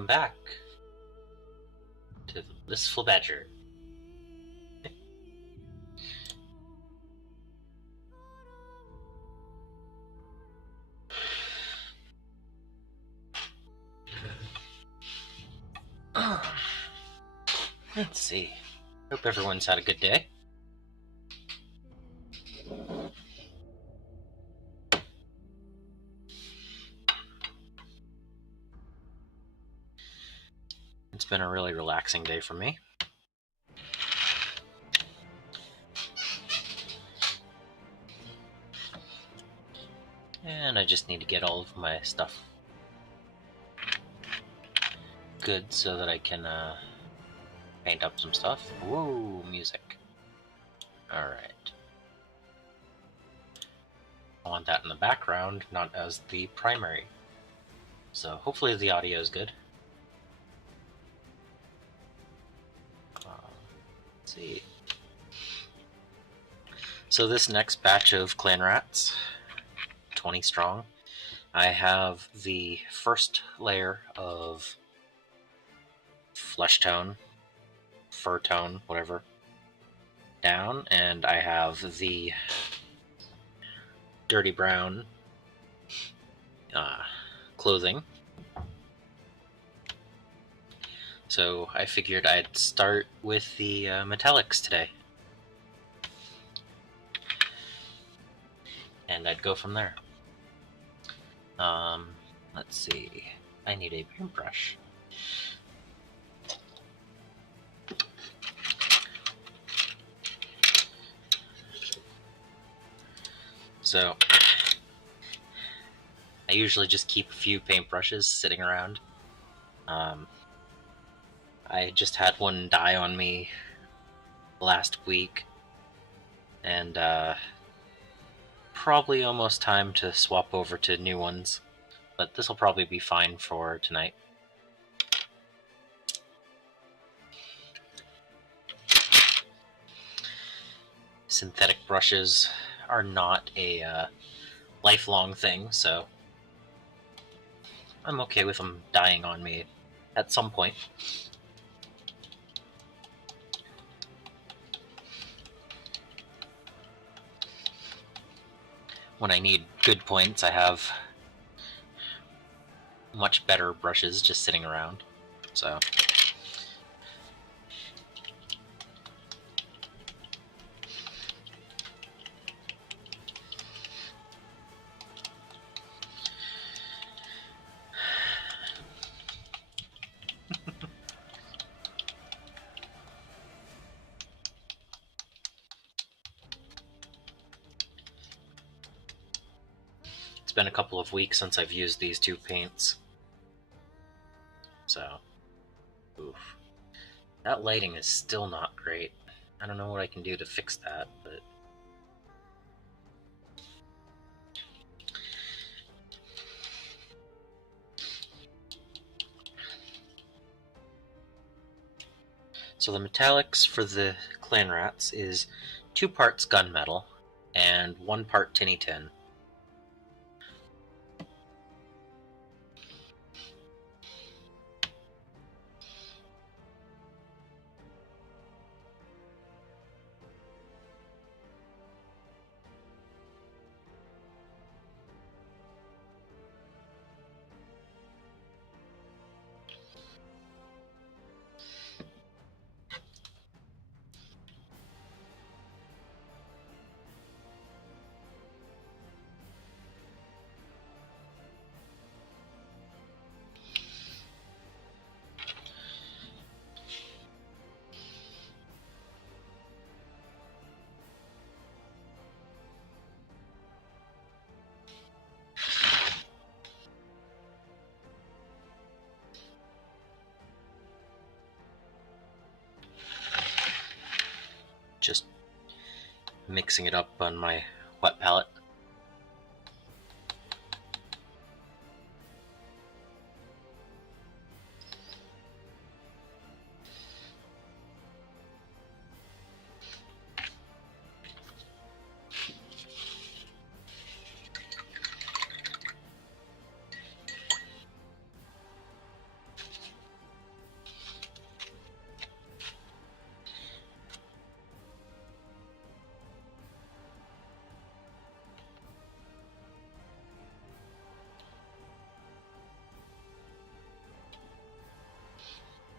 welcome back to the Blissful Badger. Let's see. Hope everyone's had a good day. It's been a really relaxing day for me. And I just need to get all of my stuff good so that I can paint up some stuff. Whoa, music. Alright. I want that in the background, not as the primary. So hopefully the audio is good. Let's see. So this next batch of clan rats, 20 strong, I have the first layer of flesh tone, fur tone, whatever, down, and I have the dirty brown clothing. So I figured I'd start with the metallics today. And I'd go from there. Let's see. I need a paintbrush. So I usually just keep a few paintbrushes sitting around. I just had one die on me last week, and probably almost time to swap over to new ones, but this will probably be fine for tonight. Synthetic brushes are not a lifelong thing, so I'm okay with them dying on me at some point. When I need good points, I have much better brushes just sitting around, so. It's been a couple of weeks since I've used these two paints. So, oof. That lighting is still not great. I don't know what I can do to fix that, but... So the metallics for the clan rats is 2 parts gunmetal and 1 part tinny tin. Just mixing it up on my wet palette.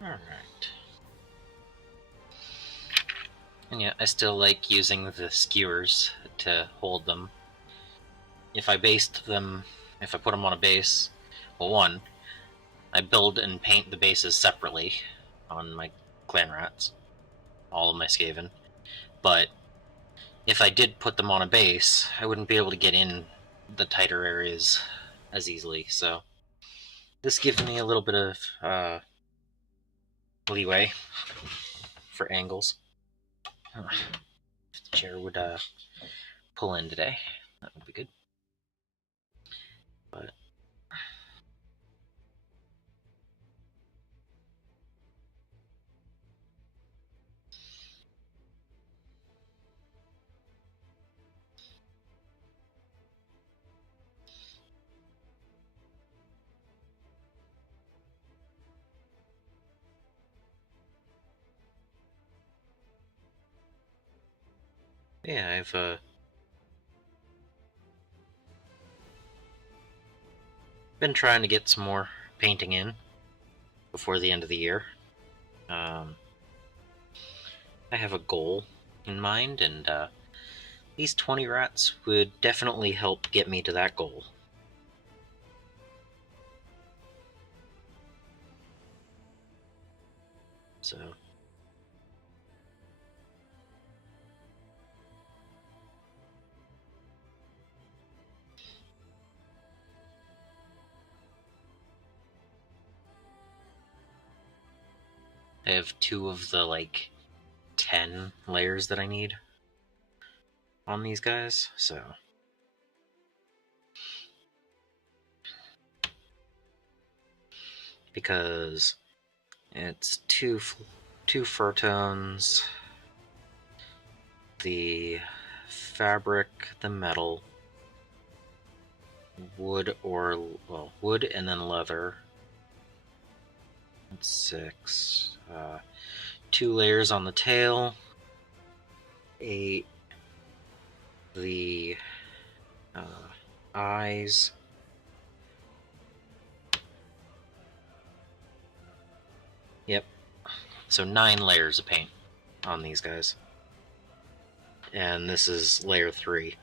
Alright. And yeah, I still like using the skewers to hold them. If I put them on a base, well, one, I build and paint the bases separately on my clan rats, all of my Skaven. But if I did put them on a base, I wouldn't be able to get in the tighter areas as easily. So this gives me a little bit of leeway for angles. If the chair would pull in today, that would be good. But yeah, I've been trying to get some more painting in before the end of the year. I have a goal in mind, and these 20 rats would definitely help get me to that goal. So I have 2 of the 10 layers that I need on these guys, so because it's two fur tones, the fabric, the metal, wood wood and then leather. That's 6. 2 layers on the tail, 8 the eyes. Yep. So 9 layers of paint on these guys. And this is layer 3.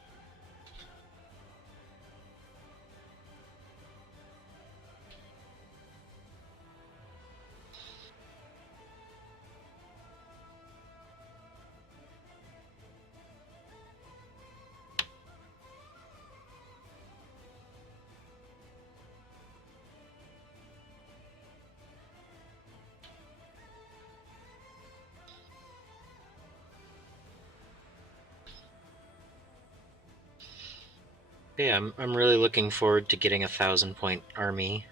Yeah, I'm really looking forward to getting a 1,000-point army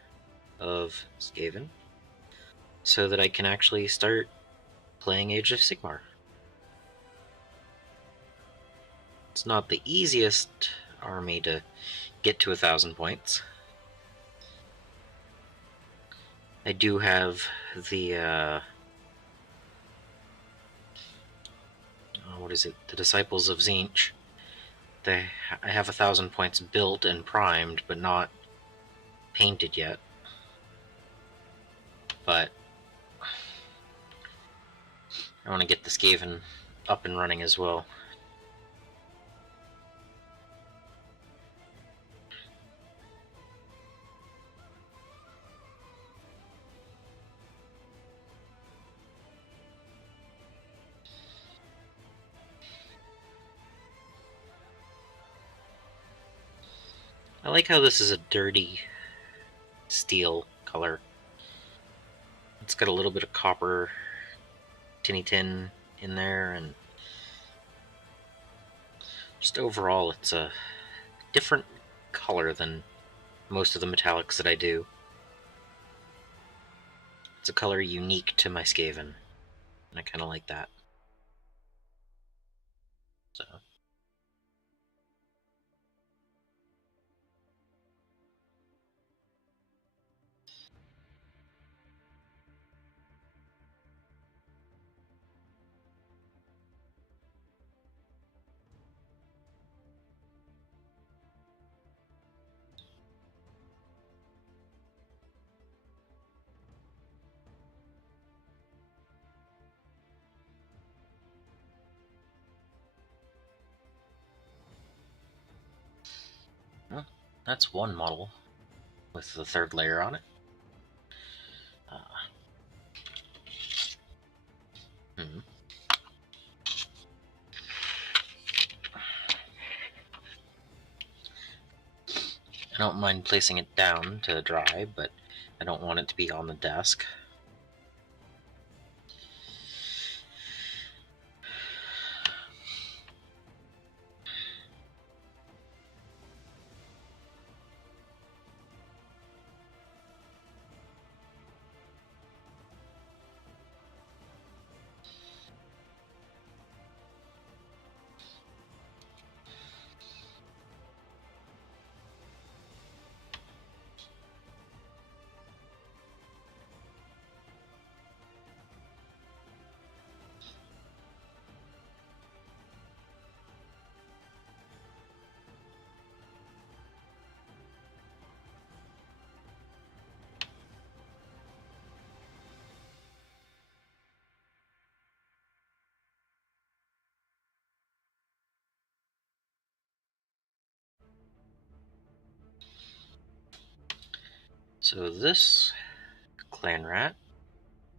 of Skaven so that I can actually start playing Age of Sigmar. It's not the easiest army to get to 1,000 points. I do have the what is it? The Disciples of Tzeentch. I have 1,000 points built and primed, but not painted yet. But I want to get the Skaven up and running as well. I like how this is a dirty steel color. It's got a little bit of copper tinny tin in there, and just overall it's a different color than most of the metallics that I do. It's a color unique to my Skaven, and I kind of like that. So That's one model with the third layer on it. Hmm. I don't mind placing it down to dry, but I don't want it to be on the desk. So this clan rat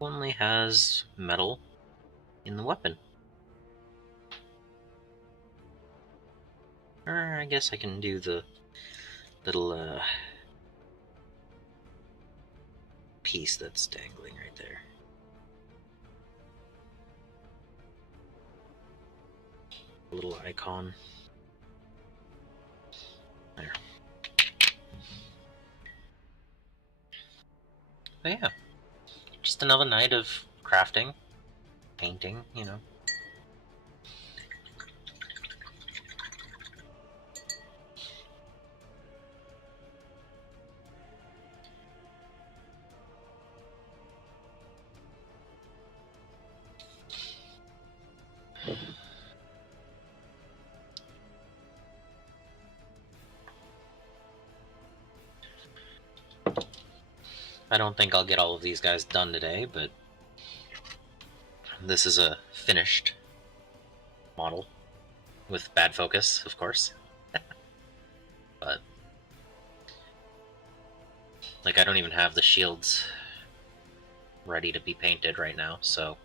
only has metal in the weapon. Or I guess I can do the little piece that's dangling right there. A little icon. There. But yeah, just another night of crafting, painting, you know. I don't think I'll get all of these guys done today, but this is a finished model with bad focus, of course. But like I don't even have the shields ready to be painted right now, so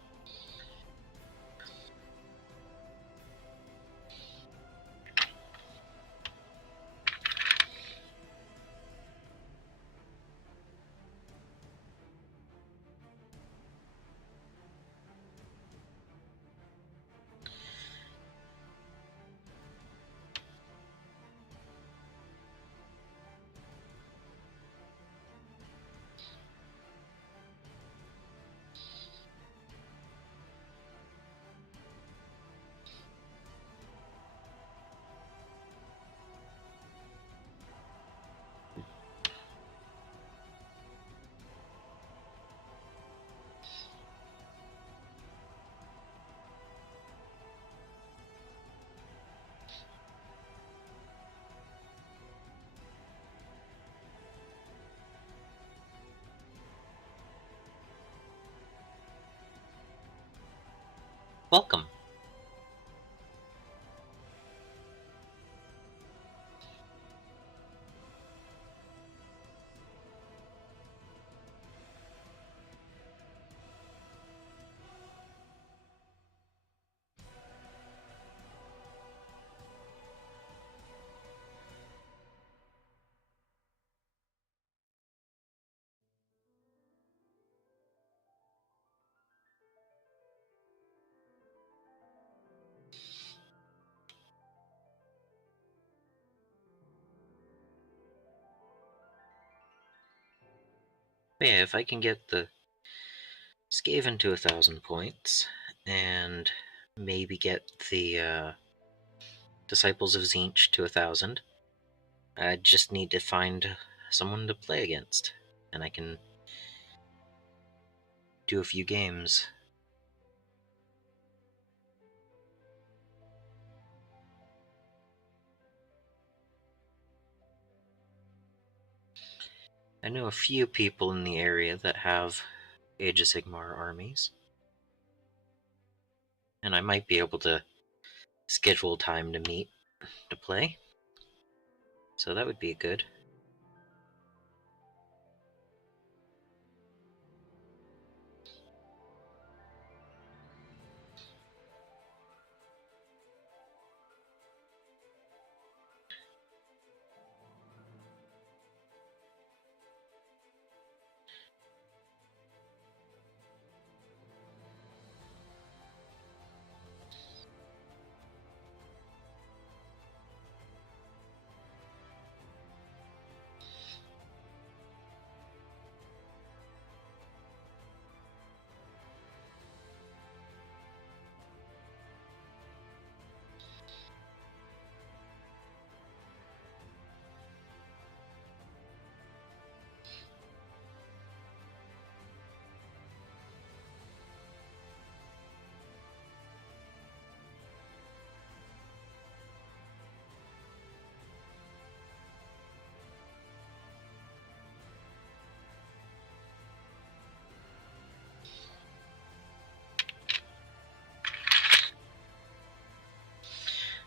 welcome. But yeah, if I can get the Skaven to 1,000 points, and maybe get the Disciples of Zinch to 1,000, I just need to find someone to play against, and I can do a few games. I know a few people in the area that have Age of Sigmar armies, and I might be able to schedule time to meet to play, so that would be good.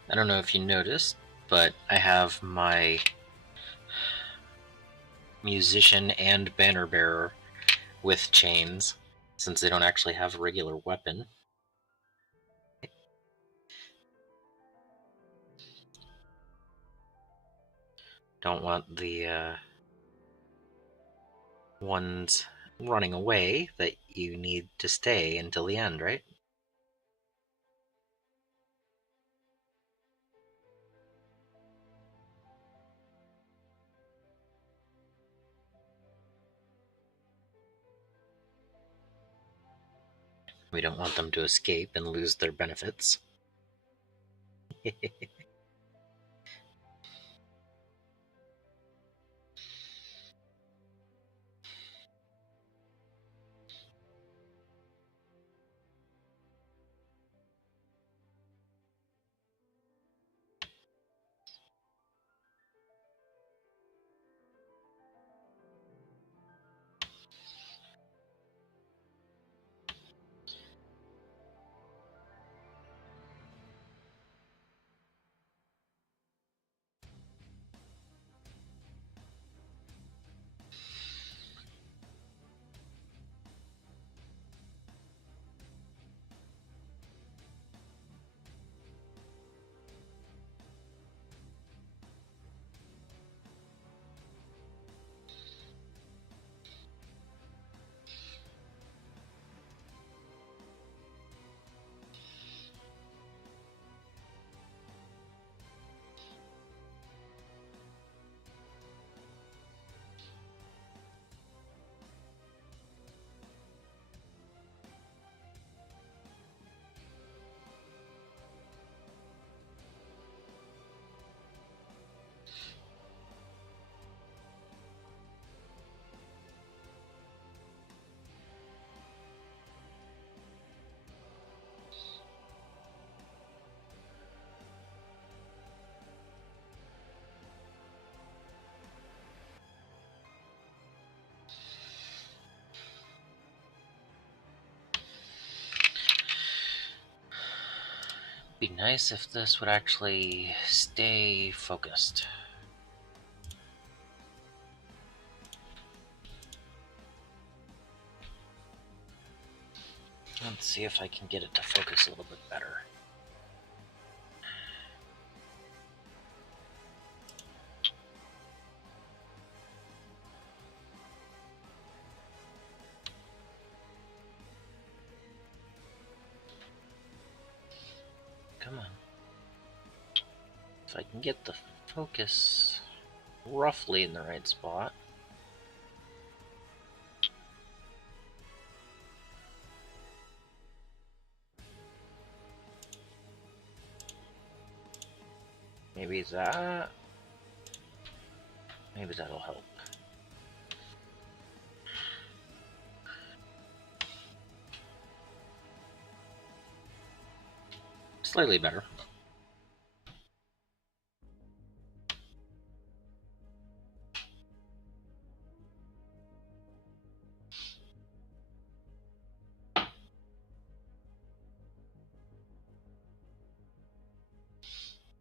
I don't know if you noticed, but I have my musician and banner bearer with chains, since they don't actually have a regular weapon. Don't want the ones running away that you need to stay until the end, right? We don't want them to escape and lose their benefits. Be nice if this would actually stay focused. Let's see if I can get it to focus a little bit better. Come on. If I can get the focus roughly in the right spot. Maybe that. Maybe that'll help. Slightly better.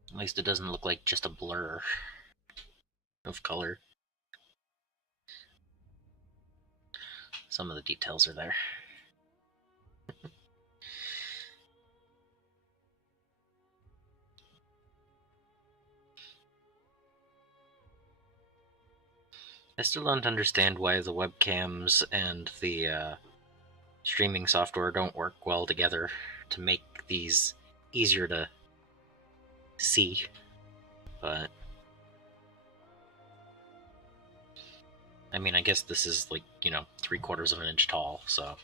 At least it doesn't look like just a blur of color. Some of the details are there. I still don't understand why the webcams and the streaming software don't work well together to make these easier to see, but I mean, I guess this is like, 3/4 of an inch tall, so.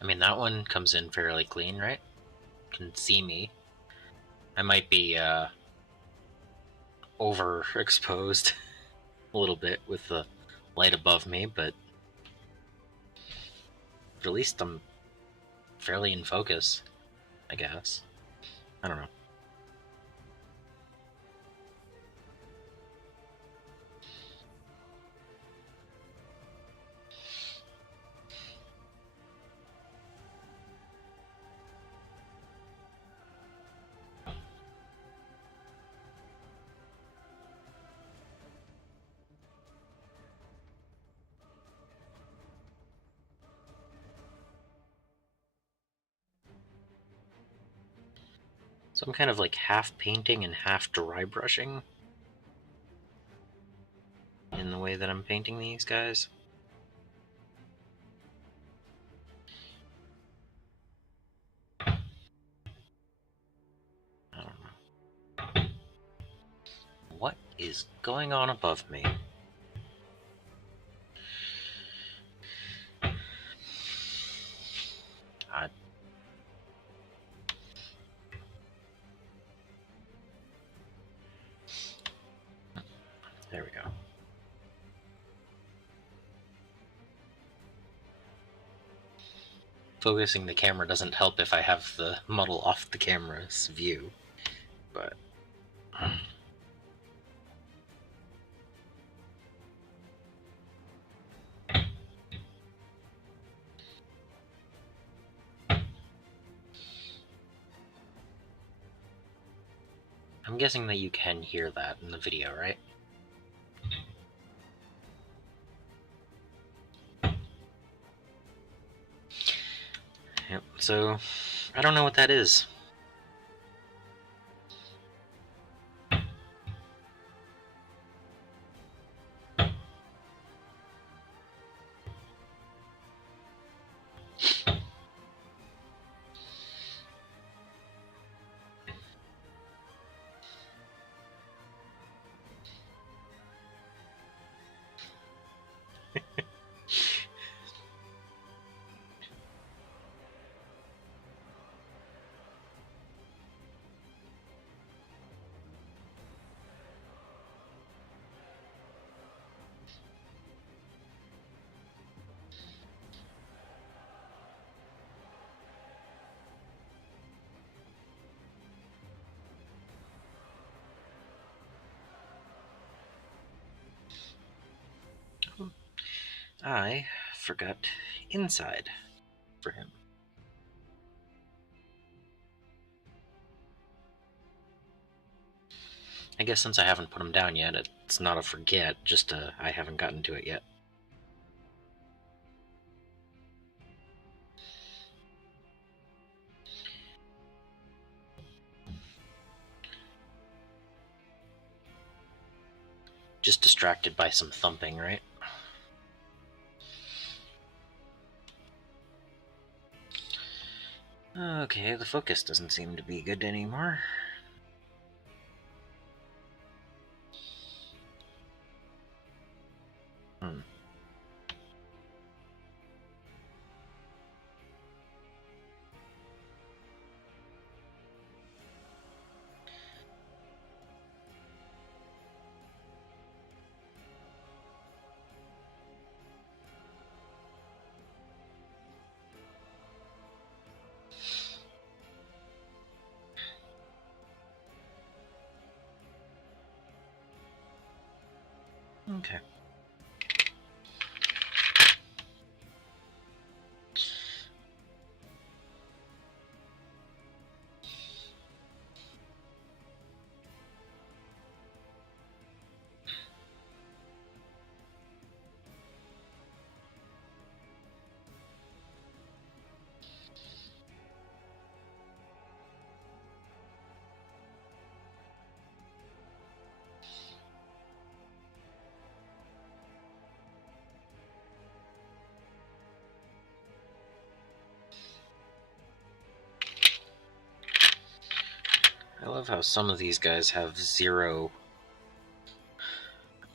I mean, that one comes in fairly clean, right? can see me. I might be overexposed a little bit with the light above me, but at least I'm fairly in focus, I guess. I don't know. So I'm kind of like half painting and half dry brushing in the way that I'm painting these guys. I don't know. What is going on above me? There we go. Focusing the camera doesn't help if I have the model off the camera's view, but... I'm guessing that you can hear that in the video, right? Yep, so I don't know what that is. I forgot inside for him. I guess since I haven't put him down yet, it's not a forget, just I haven't gotten to it yet. Just distracted by some thumping, right? Okay, the focus doesn't seem to be good anymore. Okay. I love how some of these guys have 0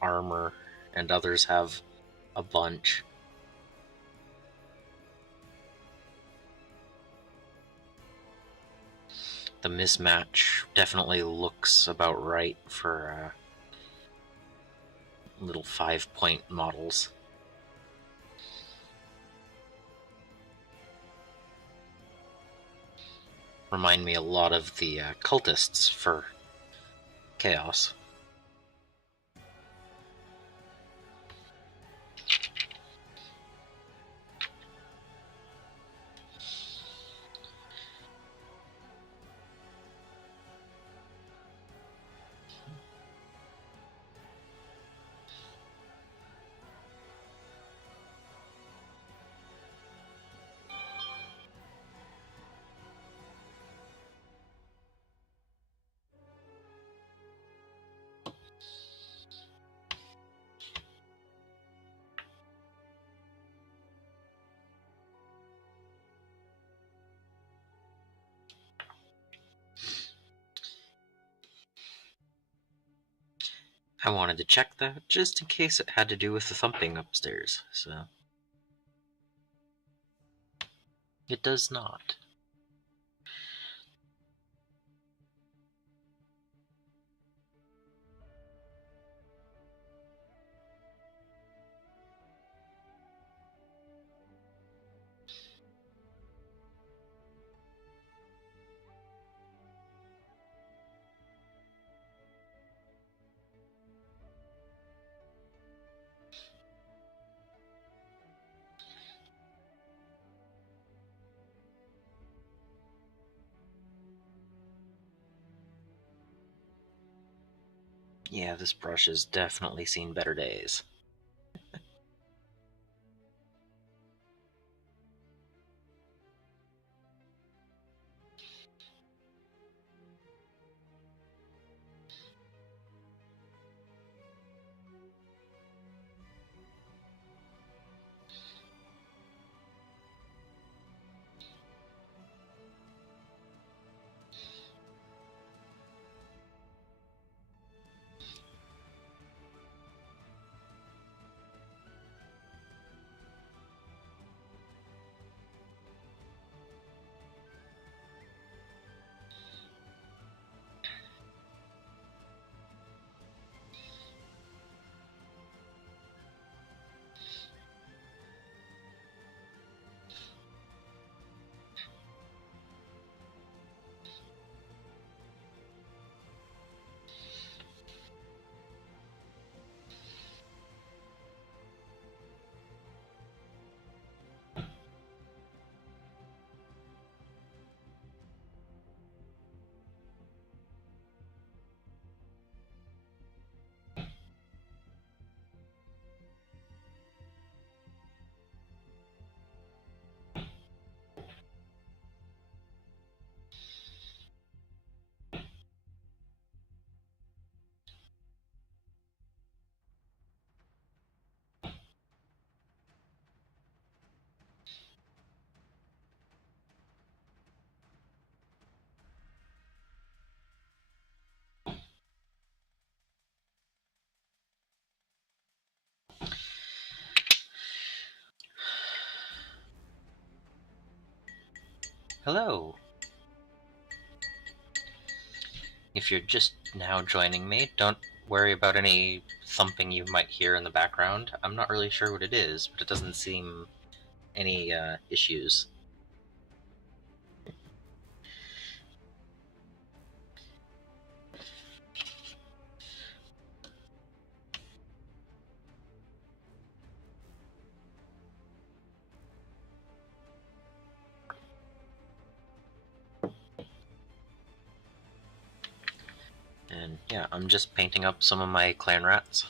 armor and others have a bunch. The mismatch definitely looks about right for little 5-point models. Remind me a lot of the cultists for Chaos. I wanted to check that just in case it had to do with the thumping upstairs, so it does not. Yeah, this brush has definitely seen better days. Hello! If you're just now joining me, don't worry about any thumping you might hear in the background. I'm not really sure what it is, but it doesn't seem any issues. And yeah, I'm just painting up some of my clan rats.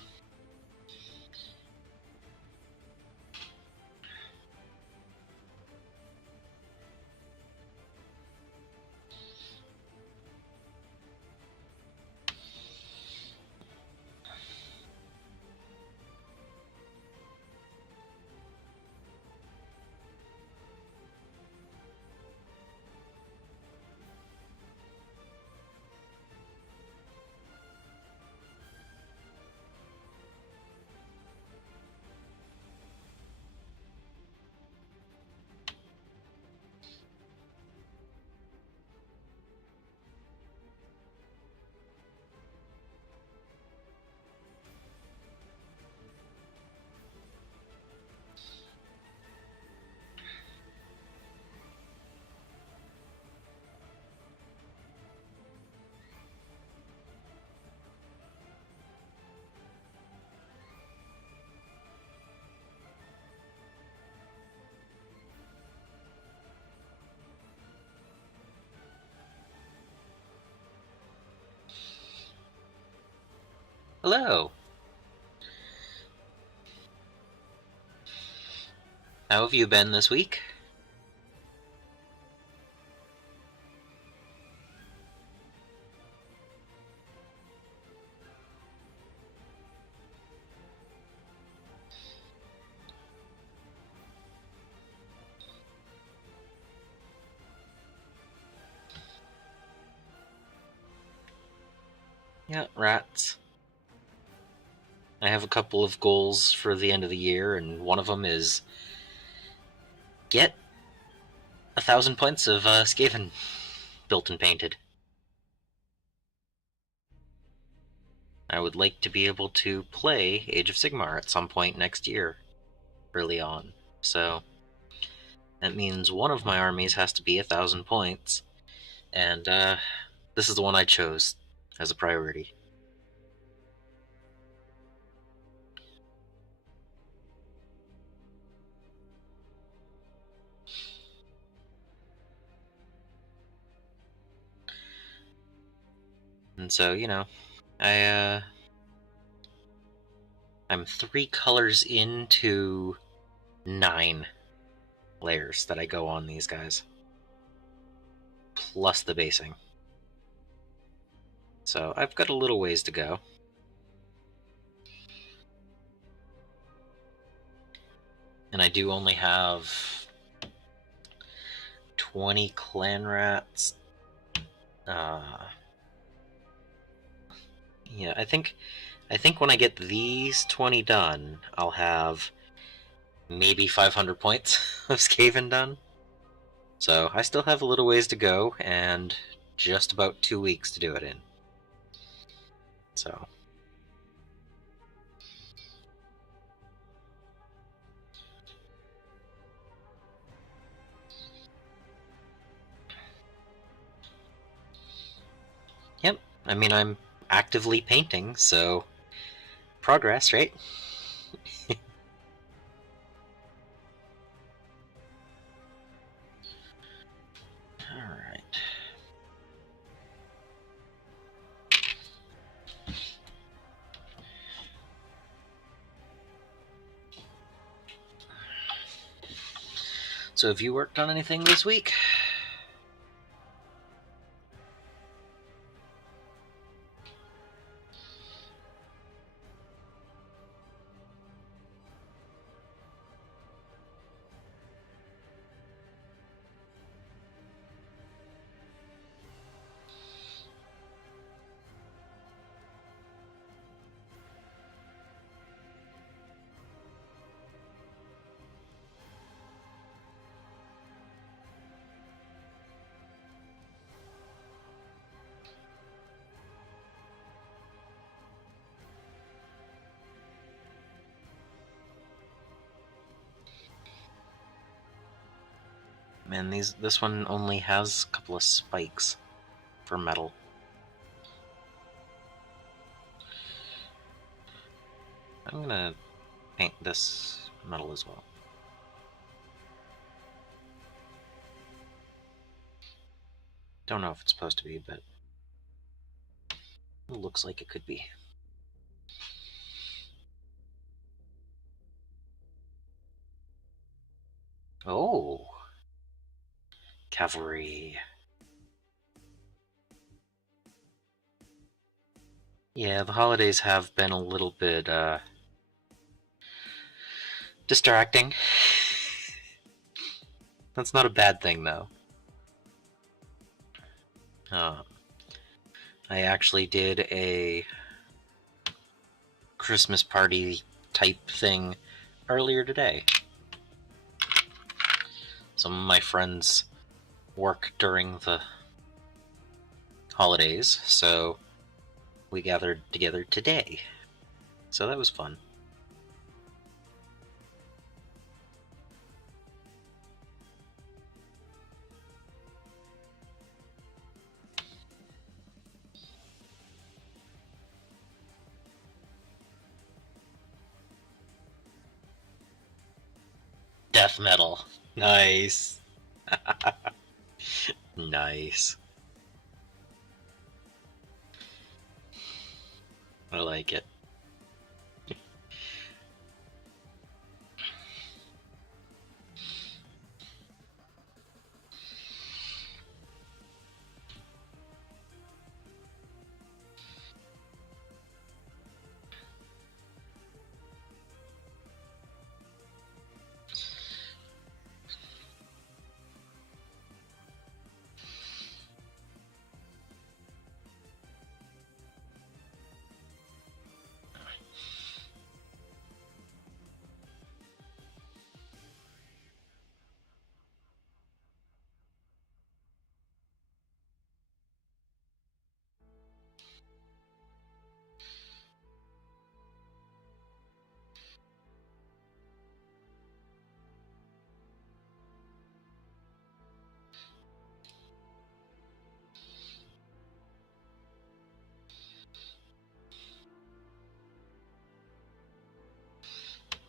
Hello. How have you been this week? Yeah, rats. I have a couple of goals for the end of the year, and one of them is get 1,000 points of Skaven built and painted. I would like to be able to play Age of Sigmar at some point next year, early on. So that means one of my armies has to be 1,000 points, and this is the one I chose as a priority. And so, you know, I'm 3 colors into 9 layers that I go on these guys, plus the basing. So I've got a little ways to go. And I do only have 20 clan rats. Yeah, I think when I get these 20 done, I'll have maybe 500 points of Skaven done. So I still have a little ways to go, and just about 2 weeks to do it in. So yep, I mean, I'm actively painting, so progress, right? Alright. So have you worked on anything this week? Man, this one only has a couple of spikes for metal. I'm gonna paint this metal as well. Don't know if it's supposed to be, but it looks like it could be. Oh, cavalry. Yeah, the holidays have been a little bit distracting. That's not a bad thing, though. I actually did a Christmas party type thing earlier today. Some of my friends work during the holidays, so we gathered together today. So that was fun. Death metal. Nice. Nice. I like it.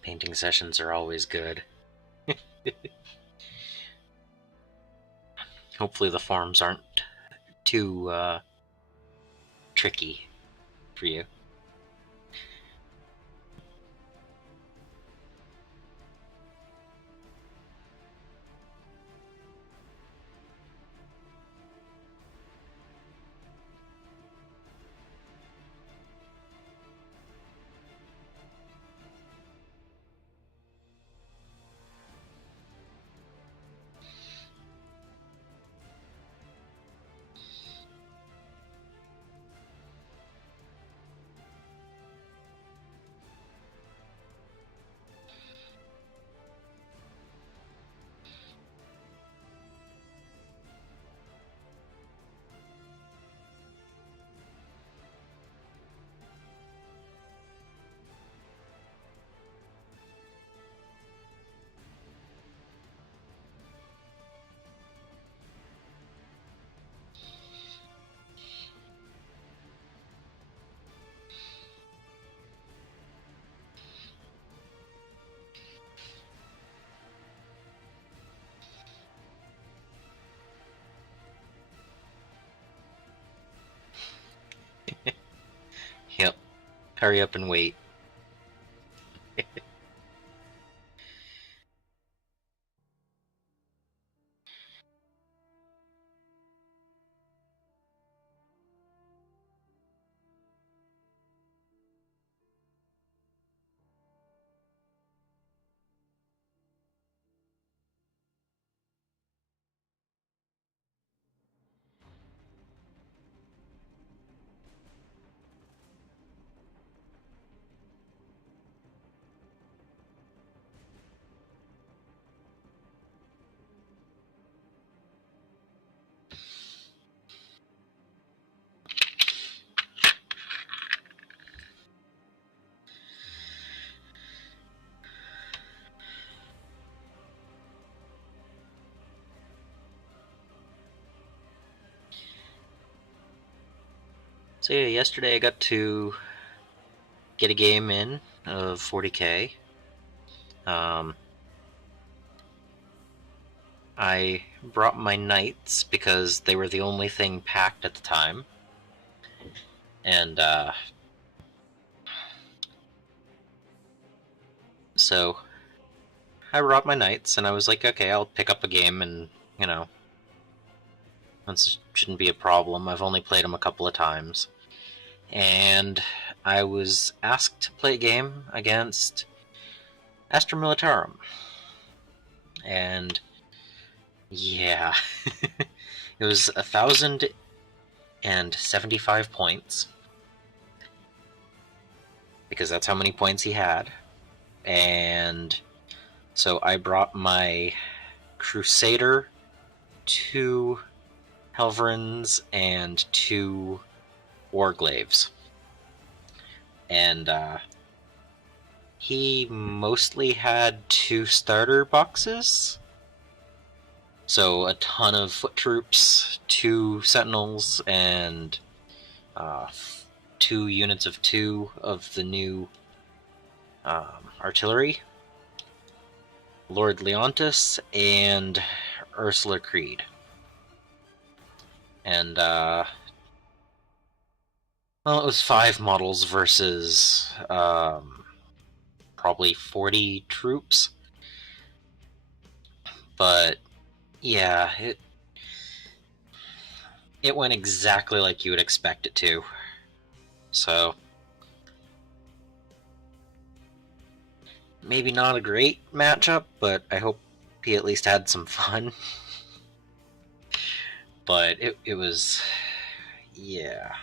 Painting sessions are always good. Hopefully the forms aren't too tricky for you. Yep. Hurry up and wait. So yeah, yesterday I got to get a game in of 40k. I brought my knights because they were the only thing packed at the time. And so I brought my knights and I was like, okay, I'll pick up a game and, this shouldn't be a problem. I've only played them a couple of times. And I was asked to play a game against Astra Militarum. And yeah, it was 1,075 points, because that's how many points he had. And so I brought my Crusader, 2 Helverins, and 2 Warglaves. And he mostly had 2 starter boxes. So a ton of foot troops, 2 sentinels, and 2 units of 2 of the new artillery. Lord Leontis and Ursula Creed. And well, it was 5 models versus probably 40 troops. But yeah, it went exactly like you would expect it to. So maybe not a great matchup, but I hope he at least had some fun. But it was, yeah.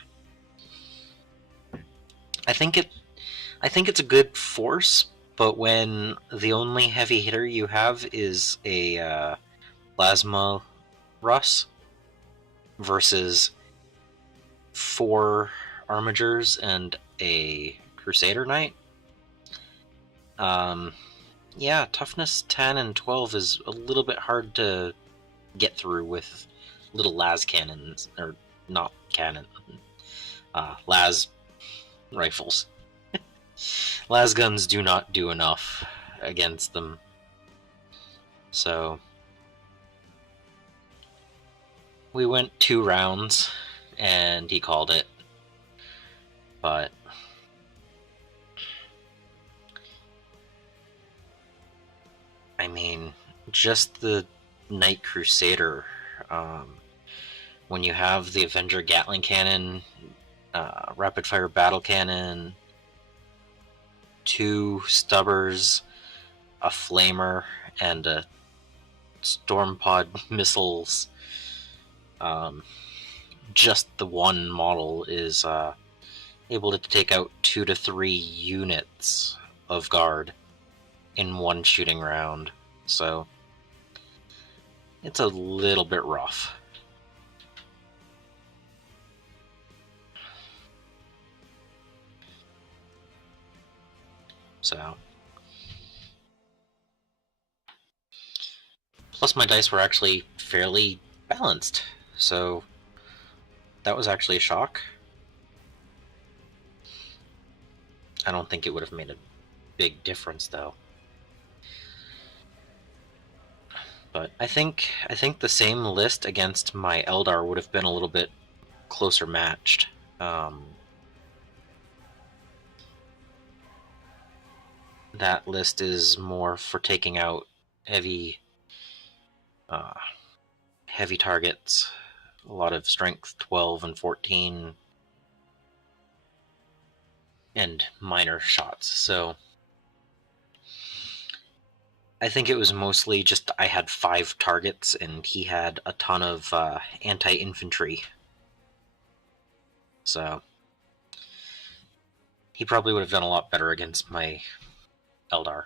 I think it's a good force, but when the only heavy hitter you have is a plasma Russ versus 4 armigers and a Crusader Knight, yeah, toughness 10 and 12 is a little bit hard to get through with little las cannons, or not cannon, las rifles. Las guns do not do enough against them. So we went 2 rounds, and he called it. But I mean, just the Knight Crusader. When you have the Avenger Gatling Cannon, Rapid Fire Battle Cannon, 2 Stubbers, a Flamer, and a Storm Pod missiles. Just the one model is able to take out 2 to 3 units of guard in one shooting round. So it's a little bit rough. So plus my dice were actually fairly balanced, so that was actually a shock. I don't think it would have made a big difference though. But I think the same list against my Eldar would have been a little bit closer matched. That list is more for taking out heavy targets. A lot of strength 12 and 14 and minor shots. So I think it was mostly just I had 5 targets and he had a ton of anti-infantry. So he probably would have done a lot better against my Eldar.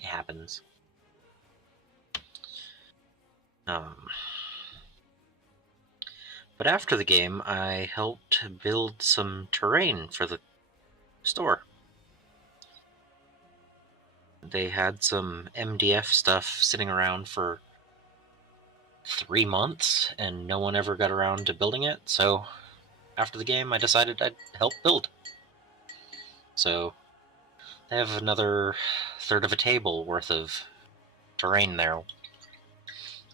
It happens. But after the game, I helped build some terrain for the store. They had some MDF stuff sitting around for 3 months, and no one ever got around to building it, so after the game, I decided I'd help build. So they have another third of a table worth of terrain there.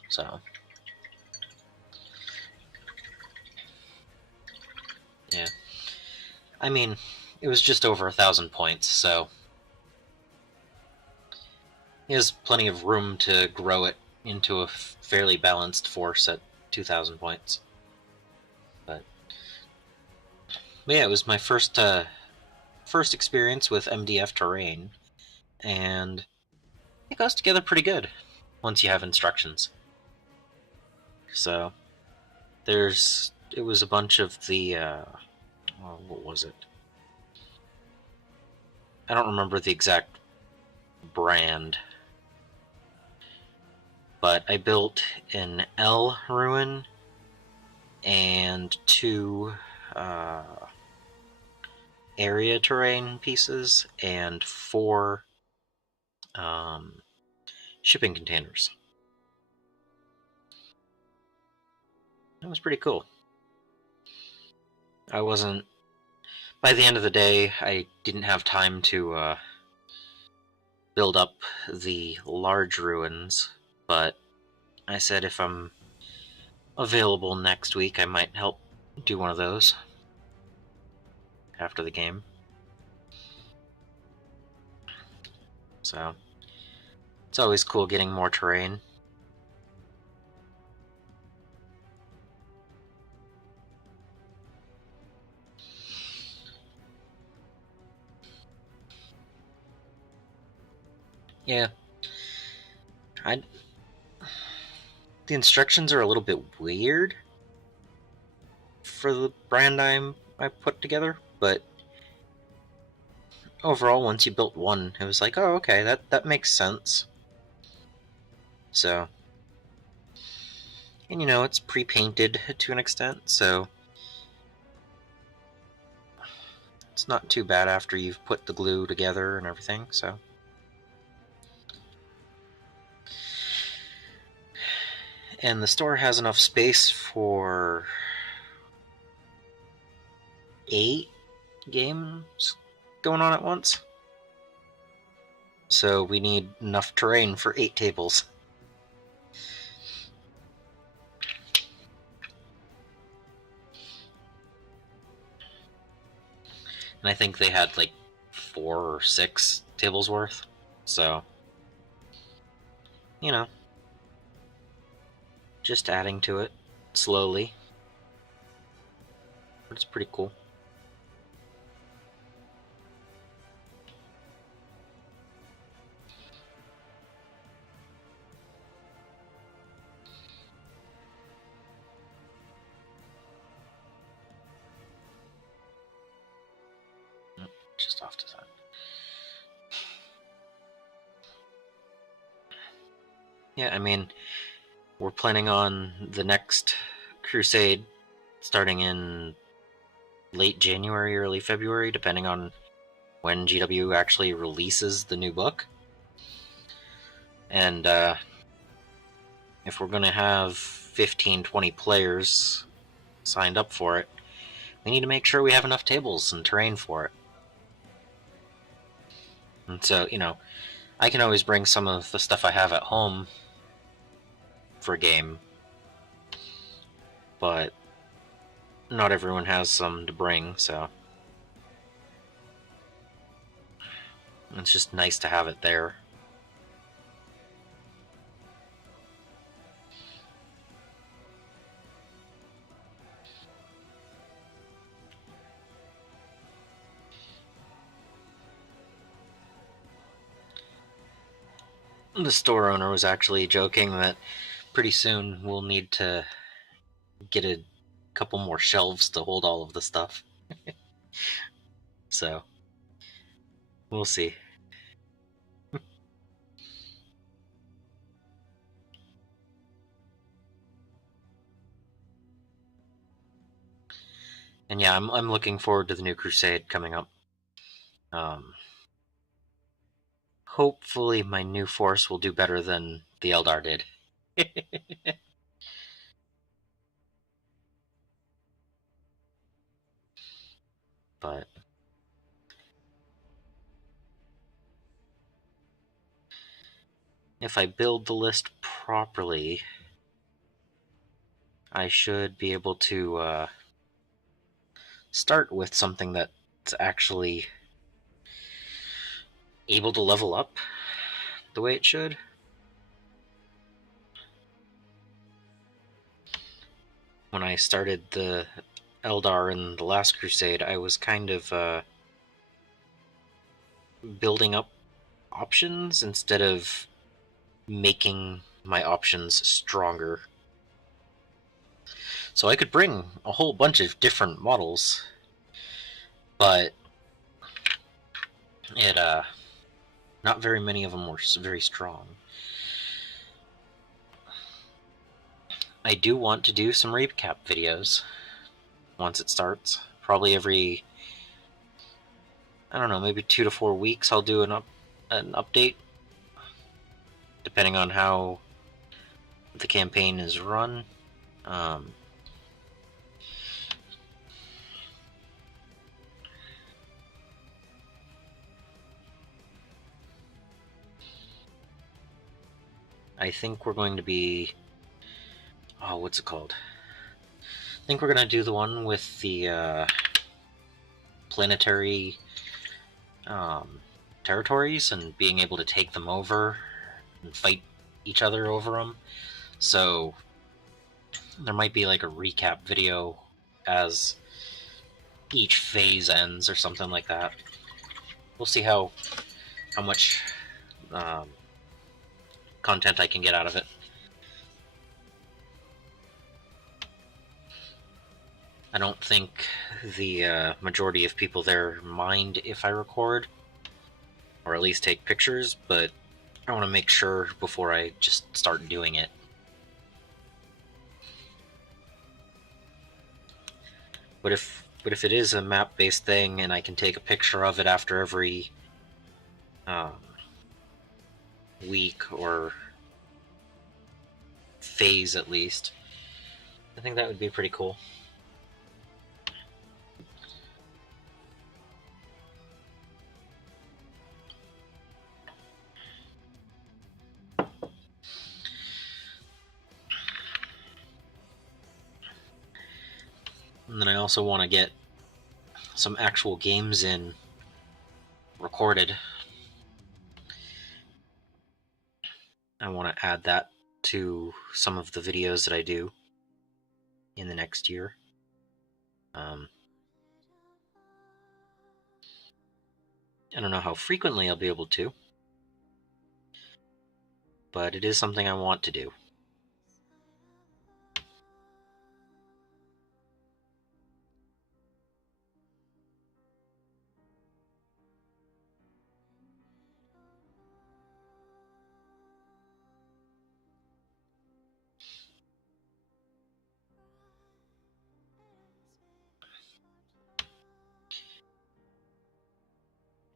So yeah, I mean, it was just over 1,000 points, so he has plenty of room to grow it into a fairly balanced force at 2,000 points. But yeah, it was my first experience with MDF terrain, and it goes together pretty good once you have instructions. So it was a bunch of the what was it? I don't remember the exact brand, but I built an L ruin and 2 area terrain pieces and 4 shipping containers. That was pretty cool. By the end of the day, I didn't have time to build up the large ruins, but I said if I'm available next week, I might help do one of those after the game. So it's always cool getting more terrain. Yeah. The instructions are a little bit weird for the brand I put together, but overall, once you built one, it was like, oh, okay, that makes sense. So, and it's pre-painted to an extent, so it's not too bad after you've put the glue together and everything, so. And the store has enough space for 8 games, going on at once. So we need enough terrain for 8 tables. And I think they had like 4 or 6 tables worth. So, you know, just adding to it slowly. But it's pretty cool. Just off to the side. Yeah, I mean, we're planning on the next crusade starting in late January, early February, depending on when GW actually releases the new book. And if we're going to have 15, 20 players signed up for it, we need to make sure we have enough tables and terrain for it. And so, you know, I can always bring some of the stuff I have at home for a game, but not everyone has some to bring, so it's just nice to have it there. The store owner was actually joking that pretty soon we'll need to get a couple more shelves to hold all of the stuff. So, we'll see. And yeah, I'm looking forward to the new Crusade coming up. Hopefully my new force will do better than the Eldar did. But if I build the list properly, I should be able to start with something that's actually able to level up the way it should. When I started the Eldar in the last Crusade, I was kind of building up options instead of making my options stronger. So I could bring a whole bunch of different models, but not very many of them were very strong. I do want to do some recap videos once it starts. Probably every, I don't know, maybe 2 to 4 weeks I'll do an update, depending on how the campaign is run. I think we're going to be, what's it called? I think we're going to do the one with the planetary territories and being able to take them over and fight each other over them. So there might be like a recap video as each phase ends or something like that. We'll see how much content I can get out of it. I don't think the majority of people there mind if I record, or at least take pictures, but I want to make sure before I just start doing it. But if it is a map-based thing and I can take a picture of it after every week or phase at least, I think that would be pretty cool. And then I also want to get some actual games in recorded. I want to add that to some of the videos that I do in the next year. I don't know how frequently I'll be able to, but it is something I want to do.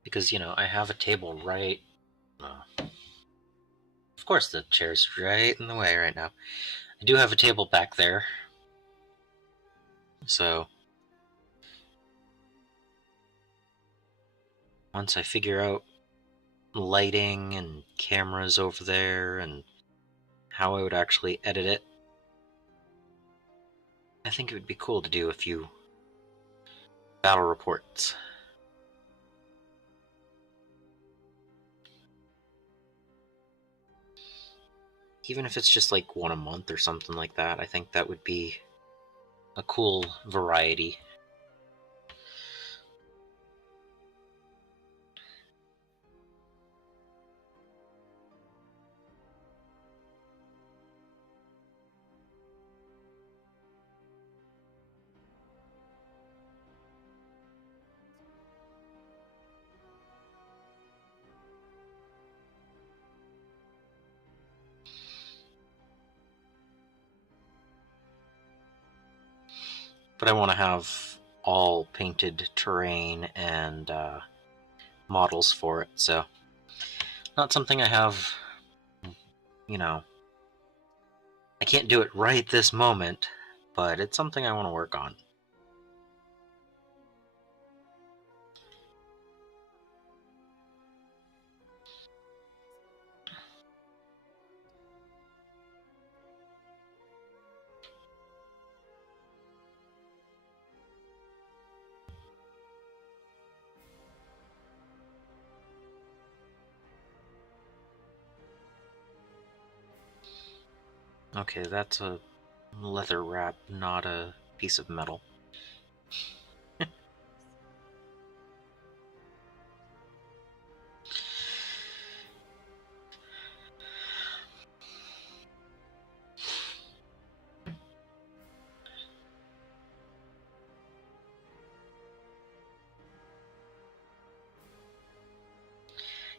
Because, I have a table right... of course the chair's right in the way right now. I do have a table back there. So once I figure out lighting and cameras over there and how I would actually edit it, I think it would be cool to do a few battle reports. Even if it's just like one a month or something like that, I think that would be a cool variety. But I want to have all painted terrain and models for it, so not something I have, I can't do it right this moment, but it's something I want to work on. Okay, that's a leather wrap, not a piece of metal.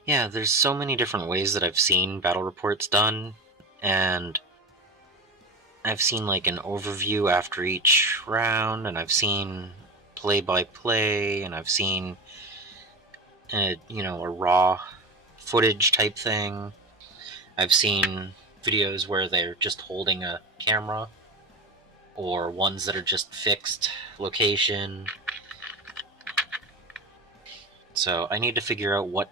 Yeah, there's so many different ways that I've seen battle reports done, and I've seen like an overview after each round, and I've seen play-by-play, and I've seen a raw footage type thing. I've seen videos where they're just holding a camera, or ones that are just fixed location. So I need to figure out what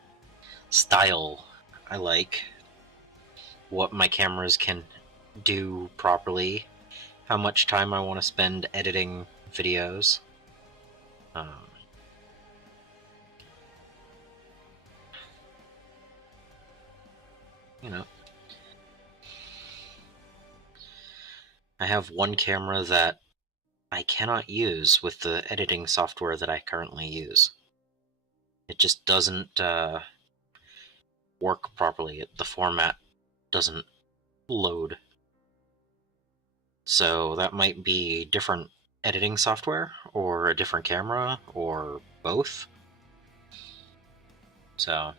style I like, what my cameras can do properly, how much time I want to spend editing videos. You know, I have one camera that I cannot use with the editing software that I currently use. It just doesn't work properly. The format doesn't load. So that might be different editing software, or a different camera, or both. So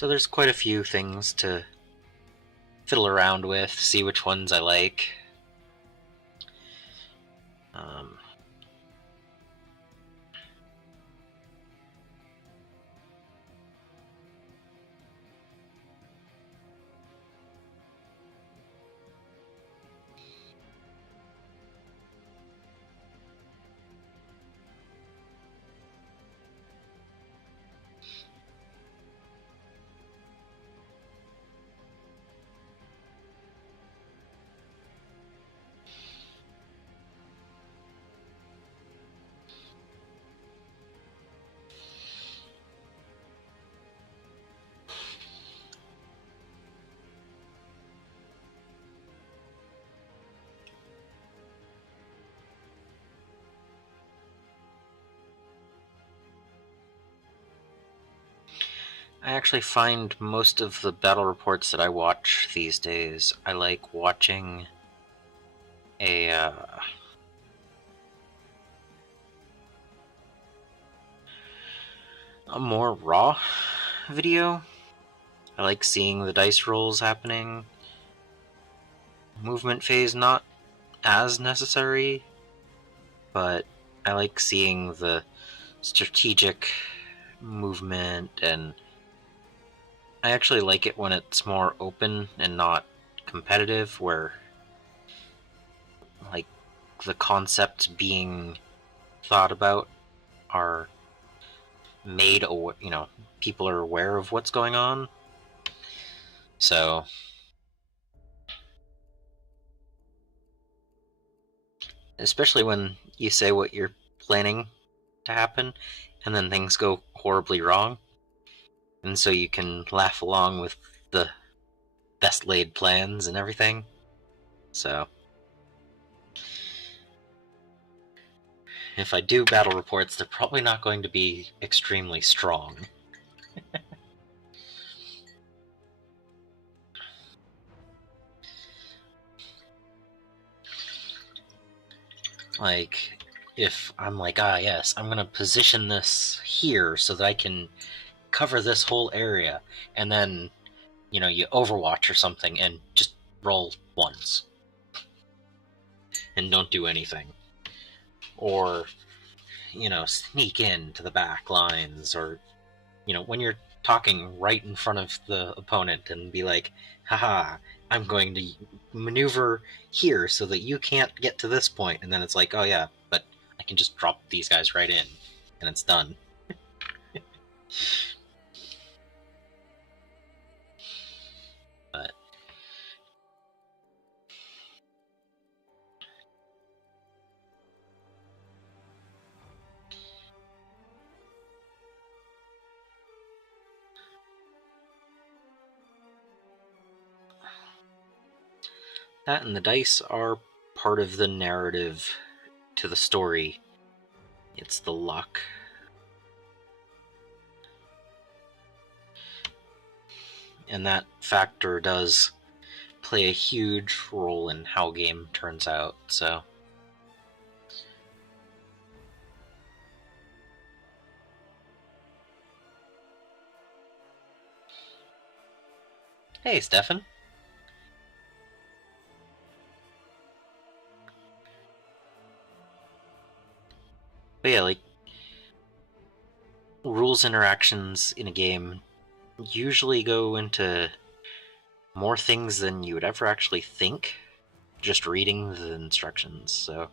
there's quite a few things to fiddle around with, see which ones I like. I actually find most of the battle reports that I watch these days, I like watching a more raw video. I like seeing the dice rolls happening. Movement phase not as necessary, but I like seeing the strategic movement, and I actually like it when it's more open and not competitive, where like the concepts being thought about are made, people are aware of what's going on. So especially when you say what you're planning to happen and then things go horribly wrong, and so you can laugh along with the best laid plans and everything. So if I do battle reports, they're probably not going to be extremely strong. Like, if I'm like, yes, I'm gonna position this here so that I can cover this whole area, and then, you overwatch or something and just roll once and don't do anything. Or, sneak into the back lines, or, when you're talking right in front of the opponent and be like, haha, I'm going to maneuver here so that you can't get to this point, and then it's like, oh yeah, but I can just drop these guys right in and it's done. But that and the dice are part of the narrative to the story. It's the luck. And that factor does play a huge role in how a game turns out, so. Hey, Stefan. But yeah, like, rules interactions in a game usually go into more things than you would ever actually think just reading the instructions, so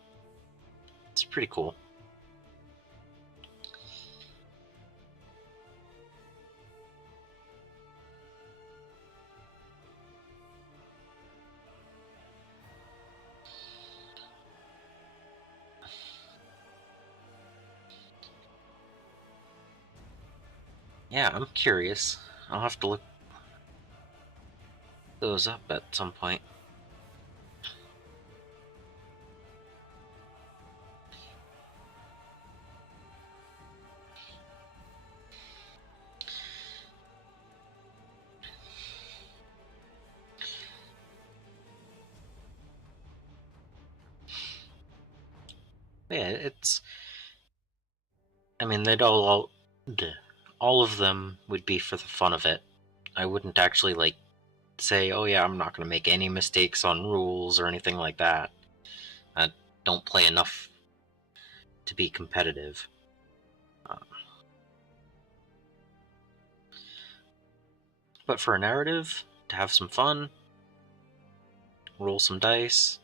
it's pretty cool. Yeah, I'm curious. I'll have to look those up at some point. But yeah, I mean, all of them would be for the fun of it. I wouldn't actually, like, say, oh yeah, I'm not going to make any mistakes on rules or anything like that. I don't play enough to be competitive. But for a narrative, to have some fun, roll some dice,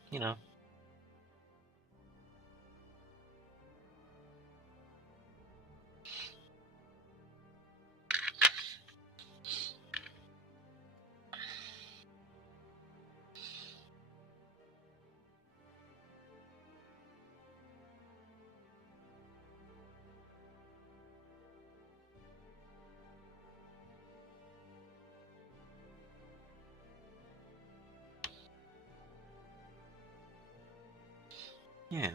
Yeah.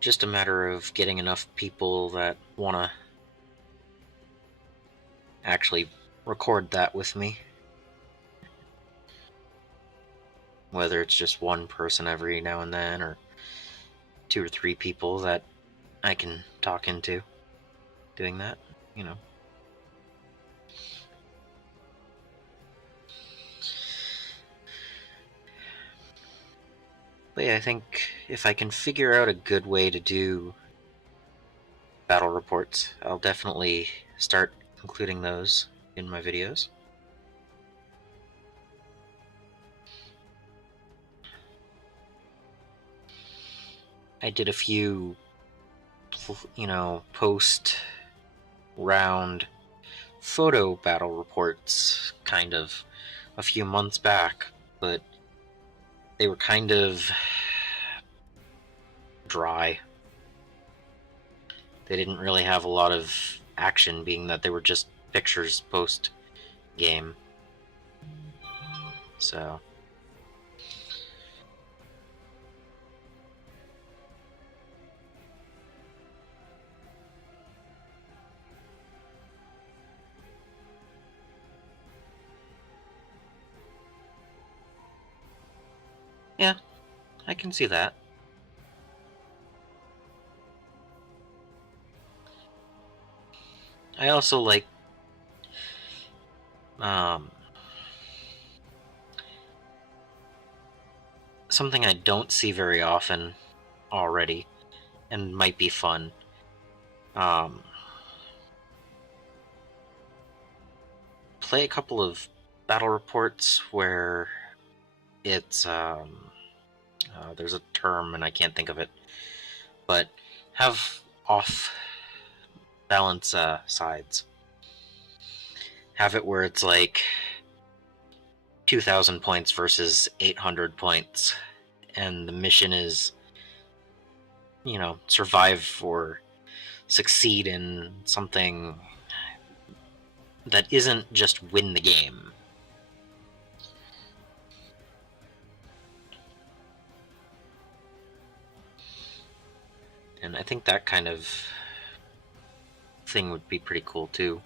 just a matter of getting enough people that want to actually record that with me. Whether it's just one person every now and then, or 2 or 3 people that I can talk into doing that, you know. But yeah, I think if I can figure out a good way to do battle reports, I'll definitely start including those in my videos. I did a few, post-round photo battle reports kind of a few months back, but they were kind of dry. They didn't really have a lot of action, being that they were just pictures post-game. So yeah, I can see that. I also like something I don't see very often already, and might be fun. Play a couple of battle reports where it's there's a term and I can't think of it, but have off balance sides. Have it where it's like 2,000 points versus 800 points, and the mission is, survive or succeed in something that isn't just win the game. And I think that kind of thing would be pretty cool too.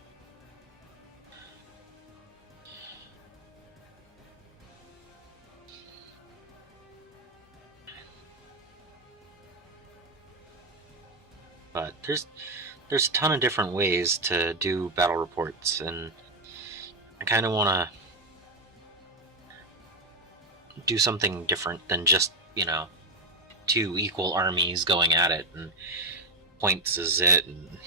But there's a ton of different ways to do battle reports, and I kind of want to do something different than just, 2 equal armies going at it and points is it. And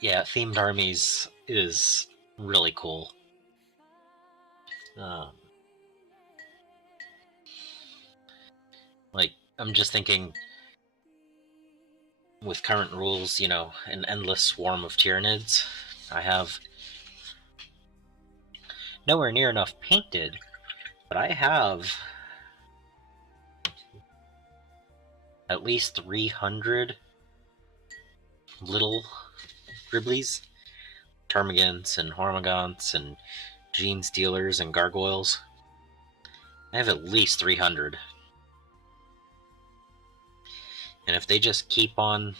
yeah, themed armies is really cool. Um, like, I'm just thinking, with current rules, an endless swarm of Tyranids. I have nowhere near enough painted, but I have at least 300 little Gribblies, Termagants, and Hormagaunts, and Gene Stealers, and Gargoyles. I have at least 300. And if they just keep on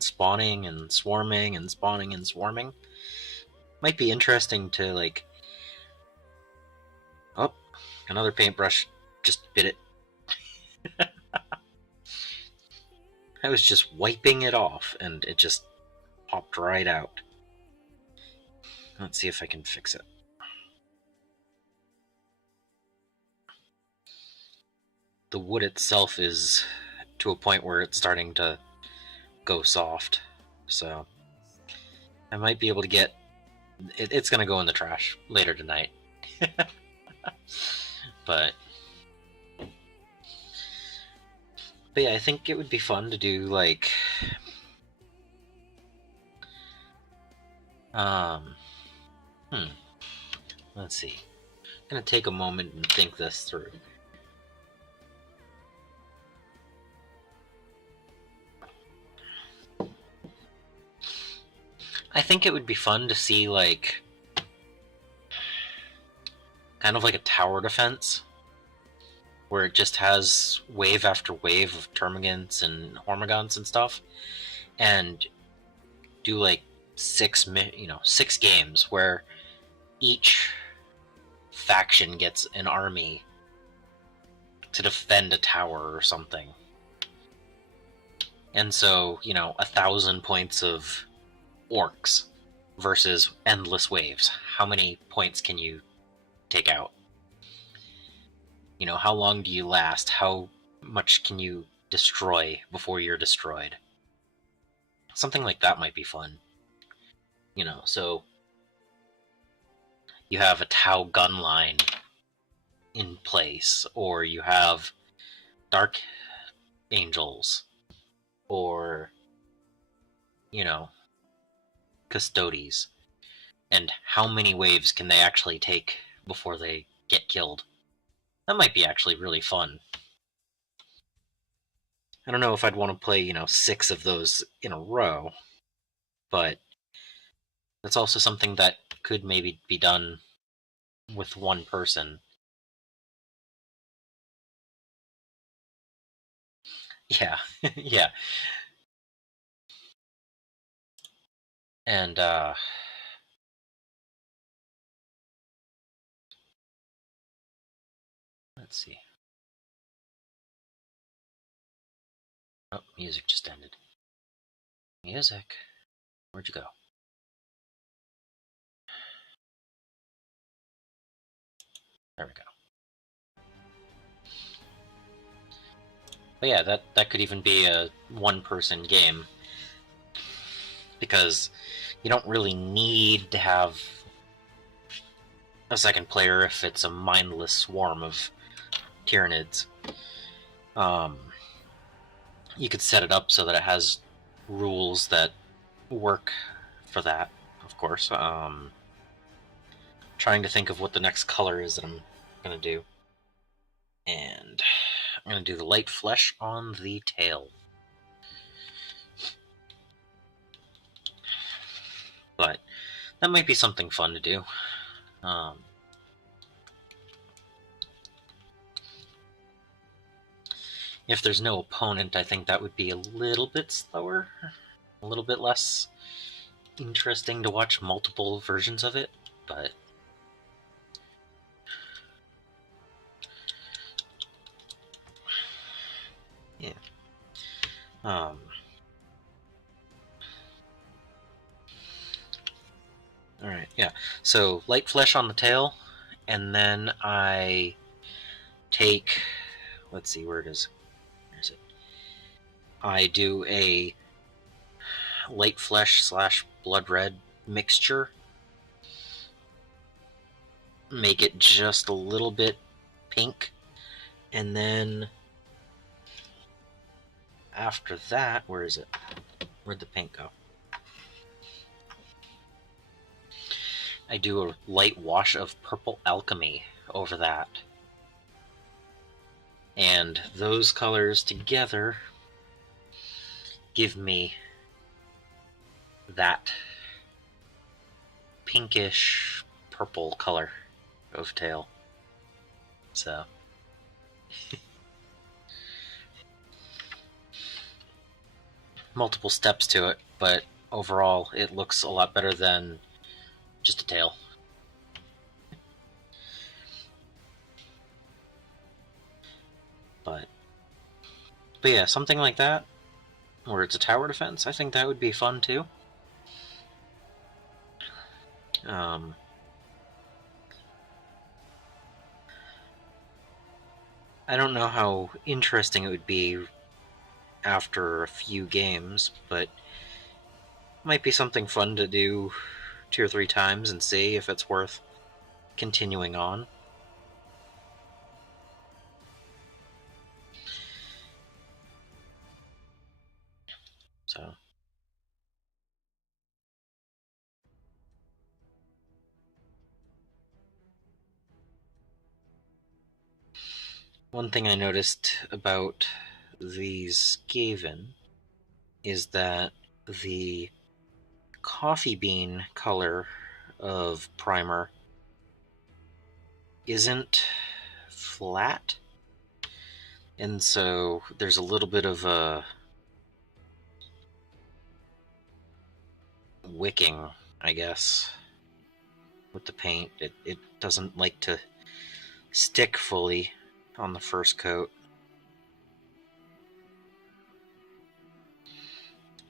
spawning and swarming and spawning and swarming, might be interesting to, like... Oh, another paintbrush just bit it. I was just wiping it off, and it just popped right out. Let's see if I can fix it. The wood itself is to a point where it's starting to go soft, so I might be able to get It's gonna go in the trash later tonight. But yeah, I think it would be fun to do like um let's see. I'm gonna take a moment and think this through. I think it would be fun to see like kind of like a tower defense where it just has wave after wave of termagants and hormagaunts and stuff, and do like 6 games where each faction gets an army to defend a tower or something. And so, 1,000 points of orcs versus endless waves. How many points can you take out? How long do you last? How much can you destroy before you're destroyed? Something like that might be fun. So you have a Tau gun line in place, or you have Dark Angels, or, Custodes. And how many waves can they actually take before they get killed? That might be actually really fun. I don't know if I'd want to play, 6 of those in a row, but that's also something that could maybe be done with one person. Yeah, yeah. And, let's see. Oh, music just ended. Music? Where'd you go? There we go. But yeah, that could even be a one-person game, because you don't really need to have a second player if it's a mindless swarm of Tyranids. You could set it up so that it has rules that work for that, of course. Trying to think of what the next color is that I'm going to do. And I'm going to do the light flesh on the tail. But that might be something fun to do. If there's no opponent, I think that would be a little bit slower, a little bit less interesting to watch multiple versions of it, but yeah. Alright, yeah. So, light flesh on the tail, and then I take... Let's see, where it is. Where is it? I do a light flesh / blood red mixture. Make it just a little bit pink. And then... After that, where is it? Where'd the pink go? I do a light wash of purple alchemy over that. And those colors together give me that pinkish purple color of tail. So multiple steps to it, but overall it looks a lot better than just a tail. But yeah, something like that, where it's a tower defense, I think that would be fun too. I don't know how interesting it would be after a few games, but it might be something fun to do 2 or 3 times and see if it's worth continuing on. So one thing I noticed about these Skaven is that the coffee bean color of primer isn't flat, and so there's a little bit of a wicking, I guess, with the paint. It doesn't like to stick fully on the first coat.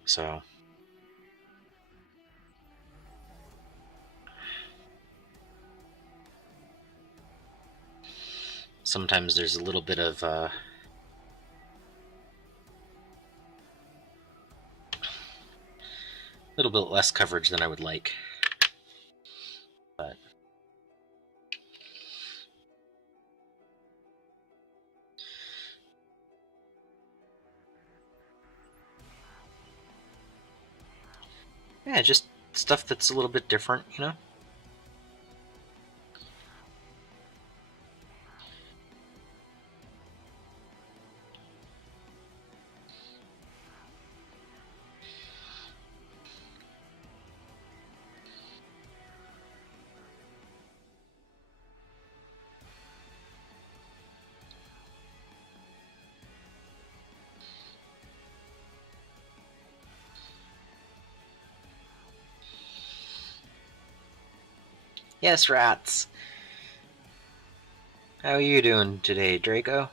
So sometimes there's a little bit of little bit less coverage than I would like, but yeah, just stuff that's a little bit different, you know? Yes, rats. How are you doing today, Draco?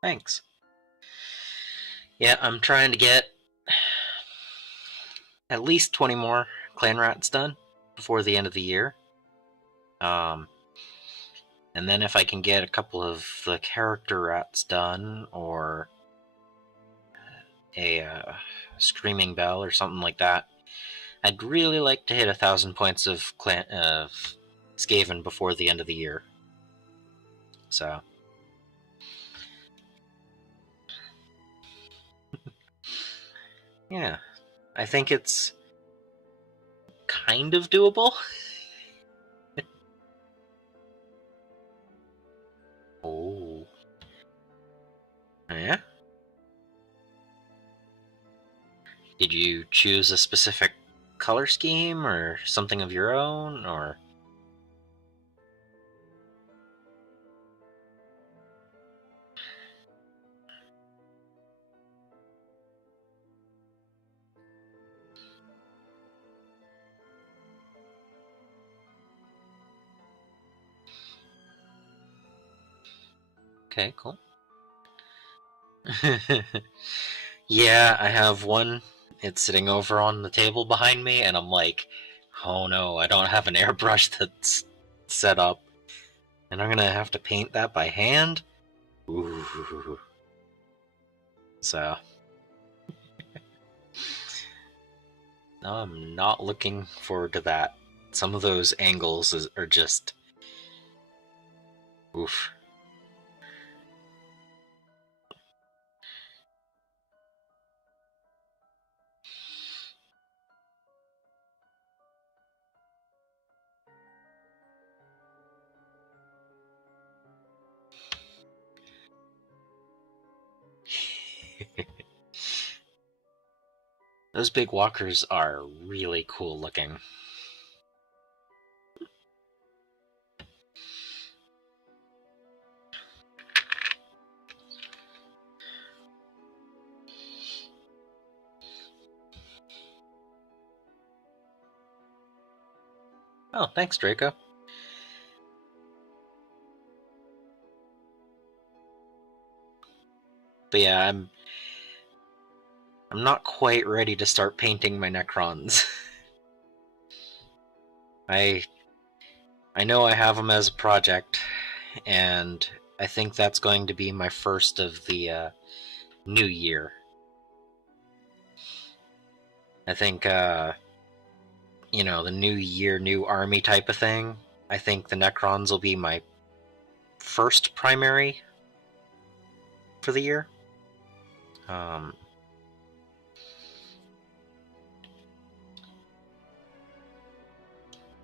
Thanks. Yeah, I'm trying to get at least 20 more clan rats done before the end of the year. And then if I can get a couple of the character rats done, or a screaming bell or something like that, I'd really like to hit 1,000 points of Skaven before the end of the year. So yeah, I think it's kind of doable. Oh. Yeah? Did you choose a specific color scheme or something of your own, or? Okay, cool. Yeah, I have one. It's sitting over on the table behind me, and I'm like, oh no, I don't have an airbrush that's set up, and I'm gonna have to paint that by hand. Ooh. So, no, I'm not looking forward to that. Some of those angles are just oof. Those big walkers are really cool looking. Oh, thanks, Draco. But yeah, I'm not quite ready to start painting my Necrons. I know I have them as a project, and I think that's going to be my first of the new year. I think, you know, the new year, new army type of thing. I think the Necrons will be my first primary for the year. Um,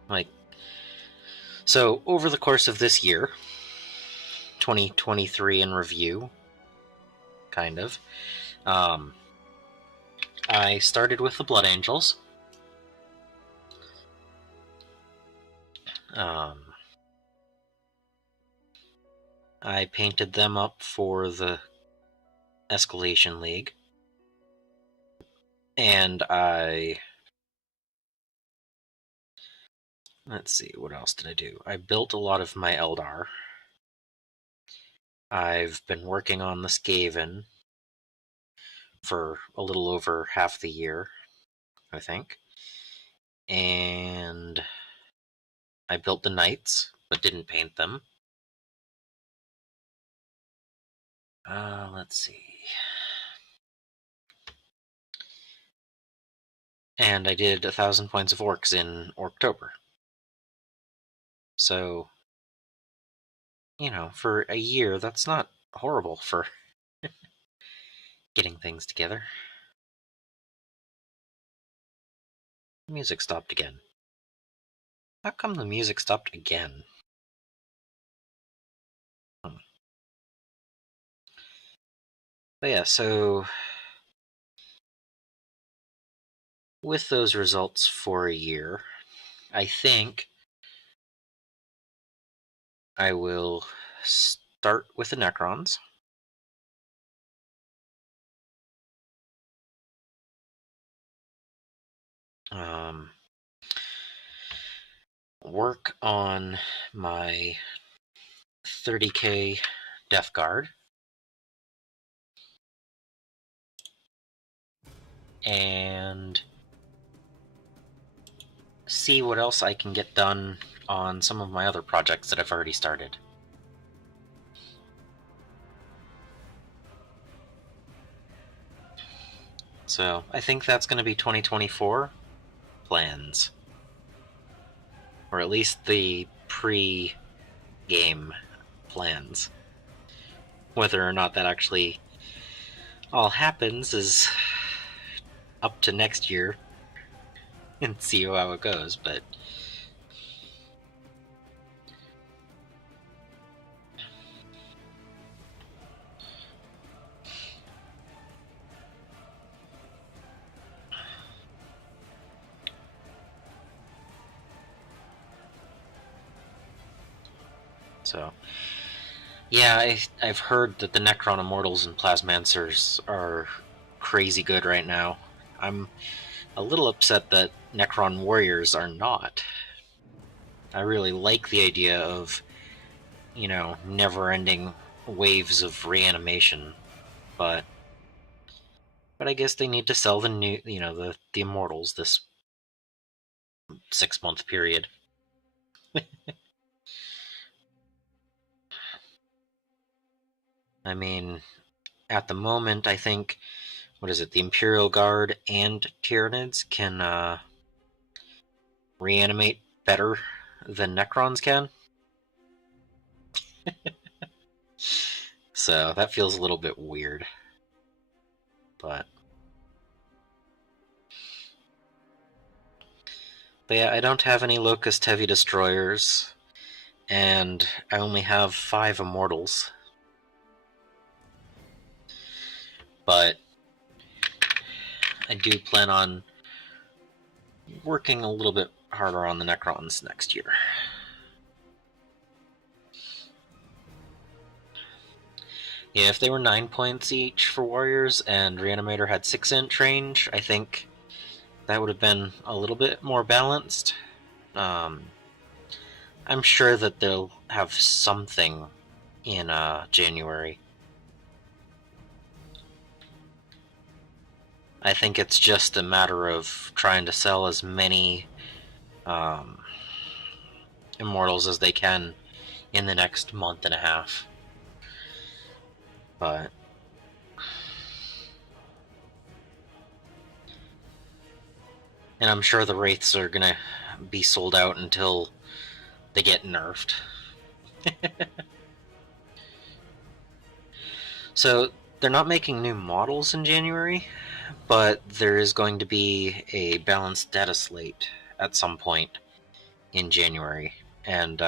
like, so over the course of this year, 2023 in review, kind of, I started with the Blood Angels. I painted them up for the Escalation League. And let's see, what else did I do? I built a lot of my Eldar. I've been working on the Skaven for a little over half the year, I think. And I built the Knights, but didn't paint them. Let's see. And I did 1,000 points of Orcs in October. So, you know, for a year, that's not horrible for getting things together. The music stopped again. How come the music stopped again? But yeah, so with those results for a year, I think I will start with the Necrons. Work on my 30k Death Guard. And see what else I can get done on some of my other projects that I've already started. So I think that's going to be 2024 plans. Or at least the pre-game plans. Whether or not that actually all happens is up to next year and see how it goes, but so yeah, I've heard that the Necron Immortals and Plasmancers are crazy good right now. I'm a little upset that Necron Warriors are not. I really like the idea of, you know, never-ending waves of reanimation, but I guess they need to sell the new, you know, the Immortals this 6-month period. I mean, at the moment, I think, what is it, the Imperial Guard and Tyranids can reanimate better than Necrons can. So that feels a little bit weird. But yeah, I don't have any Locust Heavy Destroyers, and I only have 5 Immortals. But I do plan on working a little bit harder on the Necrons next year. Yeah, if they were 9 points each for Warriors and Reanimator had 6-inch range, I think that would have been a little bit more balanced. I'm sure that they'll have something in January. I think it's just a matter of trying to sell as many um, Immortals as they can in the next month and a half. But and I'm sure the Wraiths are gonna be sold out until they get nerfed. So they're not making new models in January, but there is going to be a balanced data slate at some point in January, and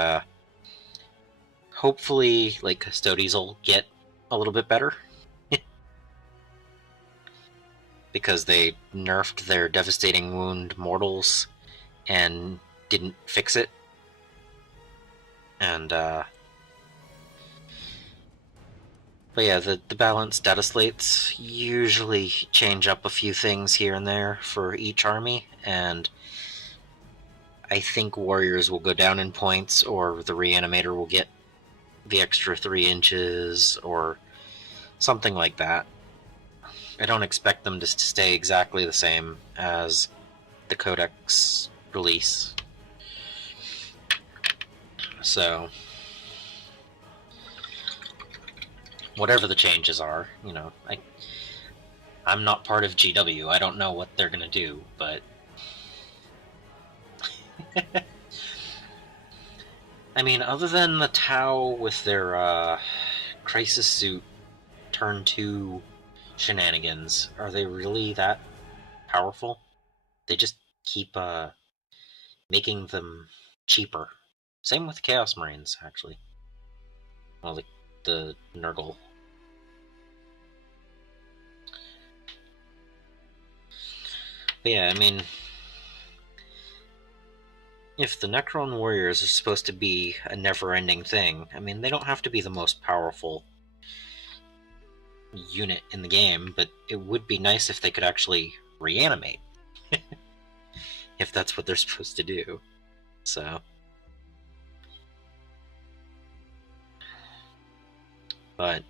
hopefully, like, Custodes will get a little bit better because they nerfed their devastating wound mortals and didn't fix it, and but yeah, the balanced data slates usually change up a few things here and there for each army, and I think warriors will go down in points, or the reanimator will get the extra 3 inches, or something like that. I don't expect them to stay exactly the same as the Codex release. So, whatever the changes are, I'm not part of GW. I don't know what they're going to do, but I mean, other than the Tau with their Crisis Suit Turn 2 shenanigans, are they really that powerful? They just keep making them cheaper. Same with Chaos Marines, actually. Well, the Nurgle. But yeah, I mean, if the Necron Warriors are supposed to be a never-ending thing, I mean, they don't have to be the most powerful unit in the game, but it would be nice if they could actually reanimate. If that's what they're supposed to do. So, but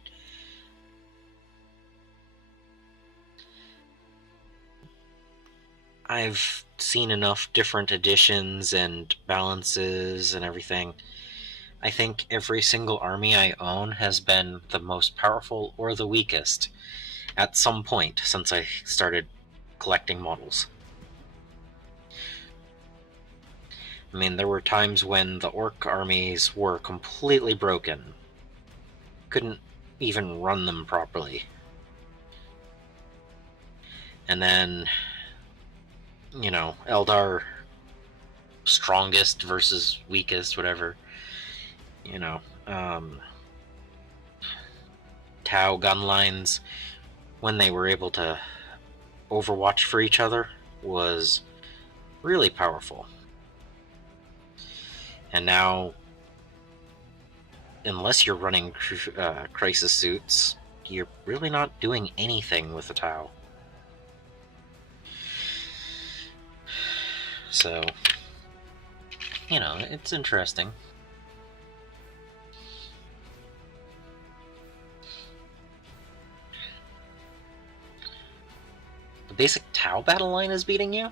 I've seen enough different editions and balances and everything. I think every single army I own has been the most powerful or the weakest at some point since I started collecting models. I mean, there were times when the Orc armies were completely broken. Couldn't even run them properly. And then, Eldar strongest versus weakest, whatever. Tau gun lines, when they were able to overwatch for each other, was really powerful. And now, unless you're running crisis suits, you're really not doing anything with the Tau. So, it's interesting. The basic Tau battle line is beating you?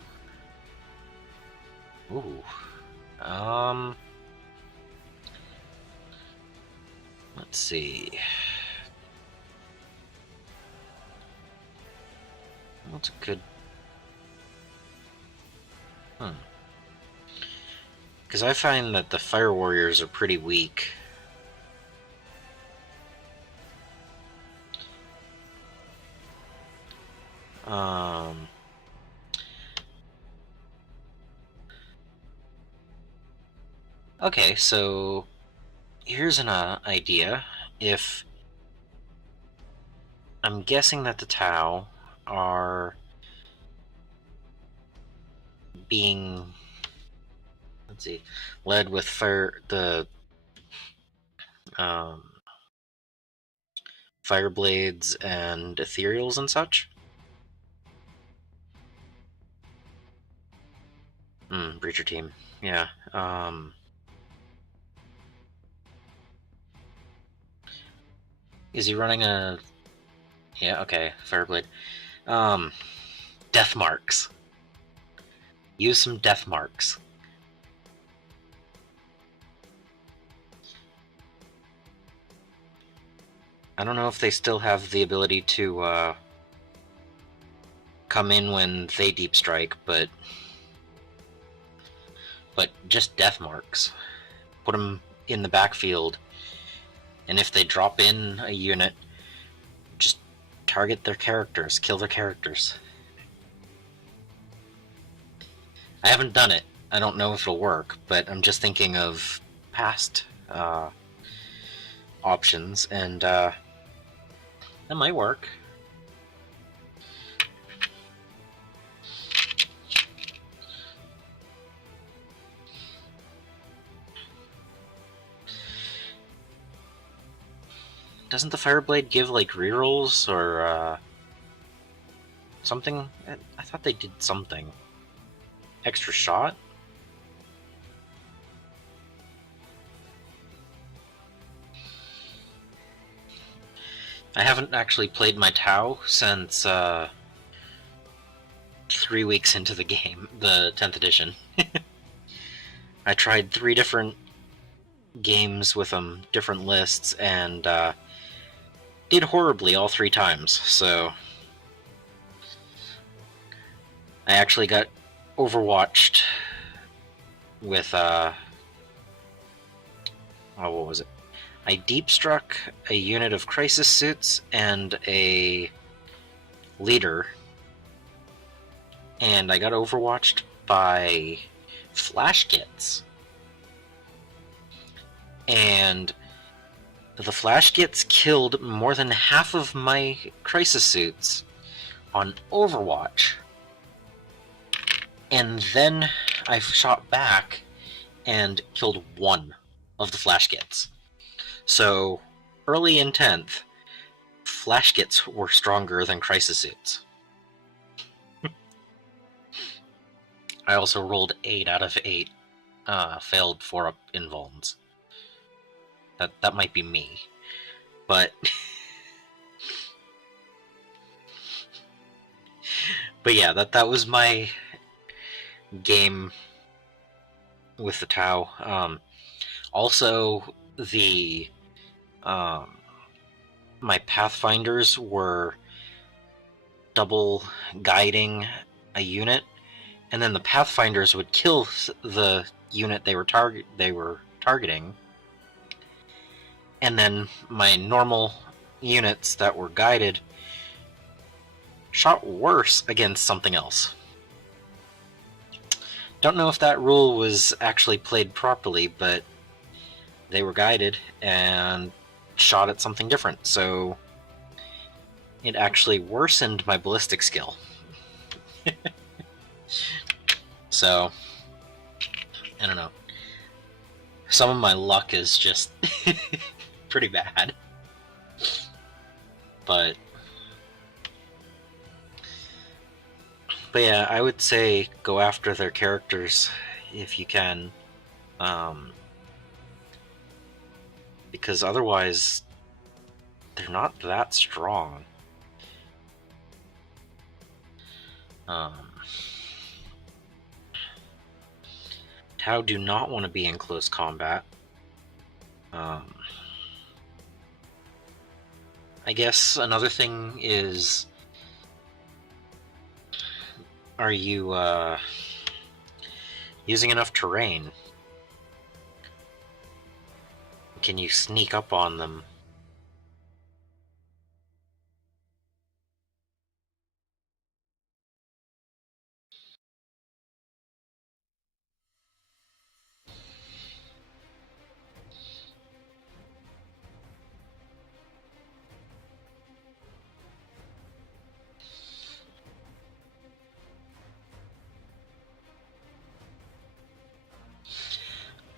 Ooh. Let's see. What's a good... Because I find that the Fire Warriors are pretty weak. Okay, so here's an idea. If I'm guessing that the Tau are being, led with the Fireblades and Ethereals and such. Breacher team, yeah. Is he running a... Yeah, okay, Fireblade. Death marks. Use some death marks. I don't know if they still have the ability to come in when they deep strike, but just death marks. Put them in the backfield, and if they drop in a unit, just target their characters, kill their characters. I haven't done it. I don't know if it'll work, but I'm just thinking of past options, and that might work. Doesn't the Fireblade give, like, rerolls or something? I thought they did something. Extra shot? I haven't actually played my Tau since 3 weeks into the game, the 10th edition. I tried 3 different games with them, different lists, and did horribly all 3 times, so I actually got overwatched with what was it? I deep struck a unit of crisis suits and a leader, and I got overwatched by flash gits. And the flash gits killed more than half of my crisis suits on Overwatch. And then I shot back and killed 1 of the flash gits. So, early in 10th, flash gits were stronger than crisis suits. I also rolled 8 out of 8 failed 4-up invulns. That might be me, but but yeah, that was my game with the Tau. Also, the my Pathfinders were double guiding a unit, and then the Pathfinders would kill the unit they were targeting, and then my normal units that were guided shot worse against something else. Don't know if that rule was actually played properly, but they were guided and shot at something different, so it actually worsened my ballistic skill. So, I don't know. Some of my luck is just pretty bad. But yeah, I would say go after their characters if you can. Because otherwise, they're not that strong. Tau do not want to be in close combat. I guess another thing is, are you using enough terrain? Can you sneak up on them?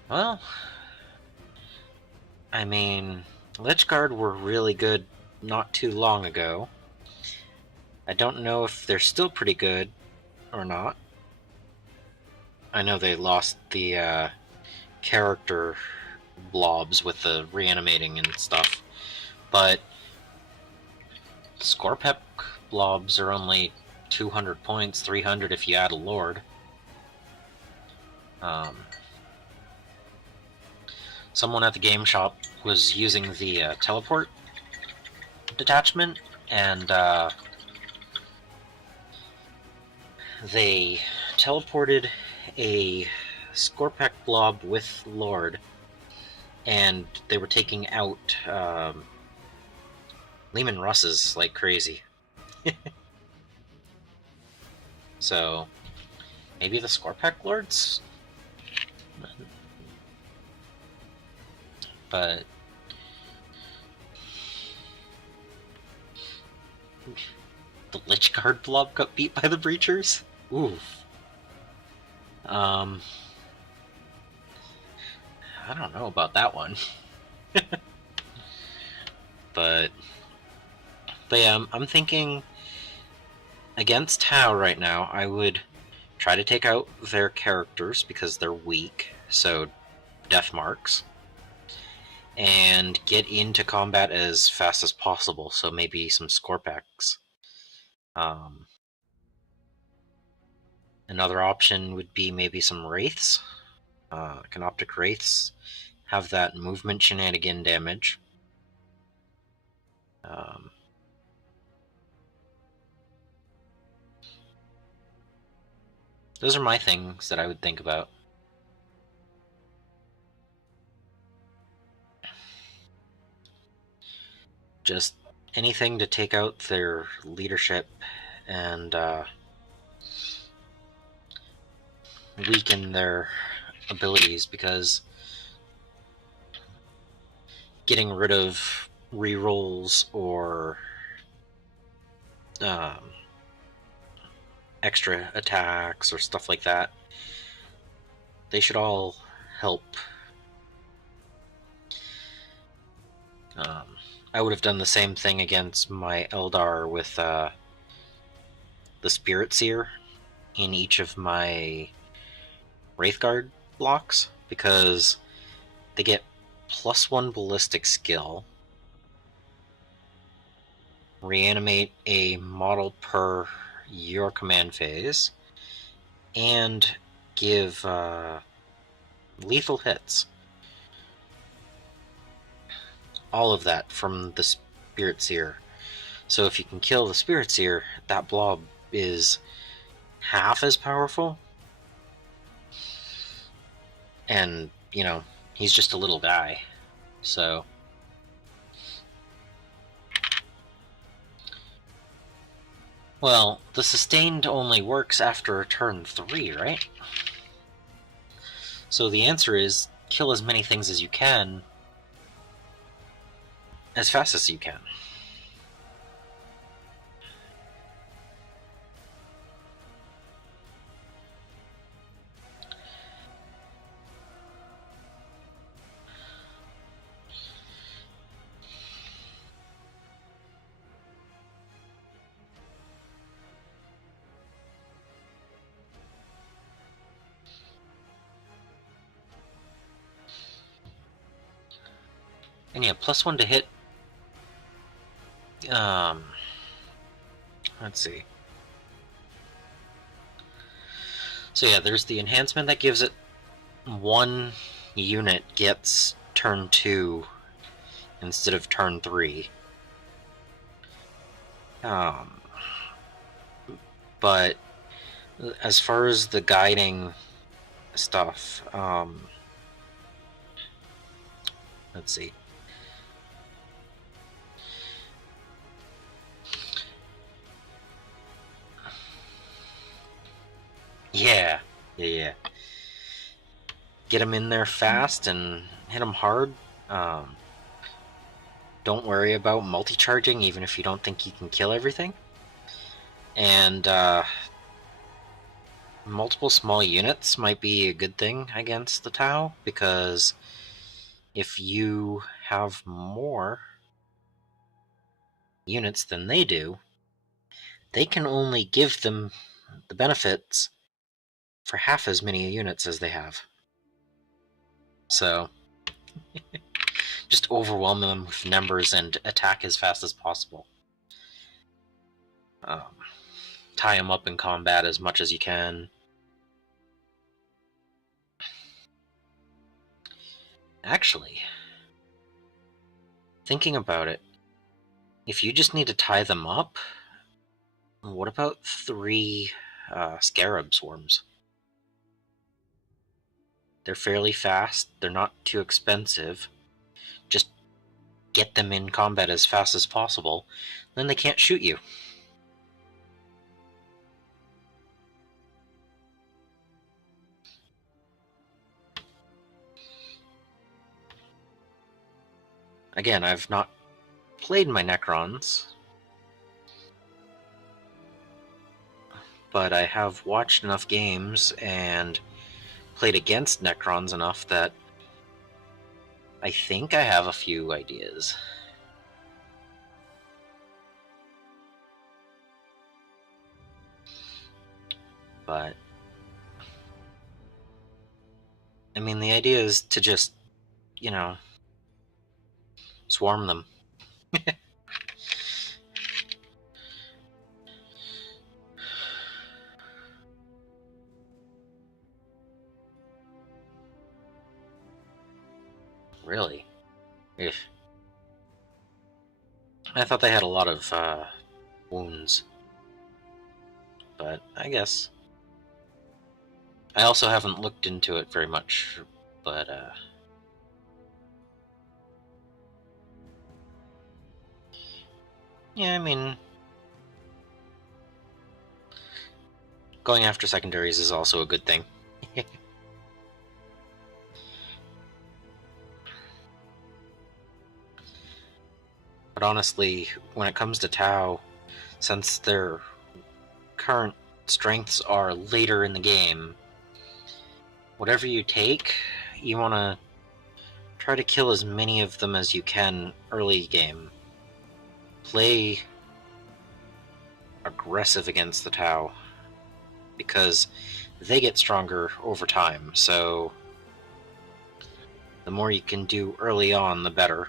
Well, I mean, Lichguard were really good not too long ago. I don't know if they're still pretty good or not. I know they lost the character blobs with the reanimating and stuff, but Scorpep blobs are only 200 points, 300 if you add a Lord. Someone at the game shop was using the teleport detachment, and they teleported a Scorpec blob with Lord, and they were taking out Lehman Russes like crazy. So maybe the Scorpec Lords? But the Lich Guard blob got beat by the Breachers? Oof. I don't know about that one. but yeah, I'm thinking against Tau right now, I would try to take out their characters because they're weak, so death marks, and get into combat as fast as possible, so maybe some Scorpex. Another option would be maybe some Wraiths. Canoptic Wraiths have that movement shenanigan damage. Those are my things that I would think about. Just anything to take out their leadership and weaken their abilities, because getting rid of rerolls or extra attacks or stuff like that, they should all help. I would have done the same thing against my Eldar with the Spirit Seer in each of my Wraithguard blocks, because they get +1 ballistic skill, reanimate a model per your command phase, and give lethal hits. All of that from the Spirit Seer. So if you can kill the Spirit Seer, that blob is half as powerful. And, you know, he's just a little guy. So well, the sustained only works after turn 3, right? So the answer is kill as many things as you can as fast as you can. And yeah, +1 to hit. Let's see. So yeah, there's the enhancement that gives it 1 unit gets turn 2 instead of turn 3. But as far as the guiding stuff, let's see. Yeah. Get him in there fast and hit him hard. Don't worry about multi-charging, even if you don't think you can kill everything. And multiple small units might be a good thing against the Tau, because if you have more units than they do, they can only give them the benefits for half as many units as they have. So just overwhelm them with numbers and attack as fast as possible. tie them up in combat as much as you can. Actually, thinking about it, if you just need to tie them up, what about 3 scarab swarms? They're fairly fast, they're not too expensive. Just get them in combat as fast as possible, then they can't shoot you. Again, I've not played my Necrons, but I have watched enough games and played against Necrons enough that I think I have a few ideas. But I mean, the idea is to just, swarm them. Really? If I thought they had a lot of wounds, but I guess I also haven't looked into it very much. But yeah, I mean, going after secondaries is also a good thing. But honestly, when it comes to Tau, since their current strengths are later in the game, whatever you take, you want to try to kill as many of them as you can early game. Play aggressive against the Tau, because they get stronger over time, so the more you can do early on, the better.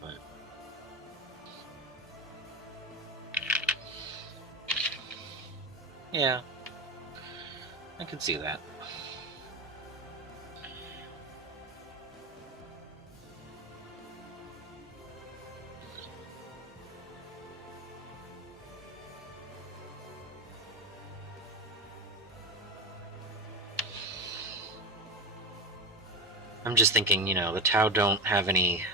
But yeah, I can see that. I'm just thinking, the Tau don't have any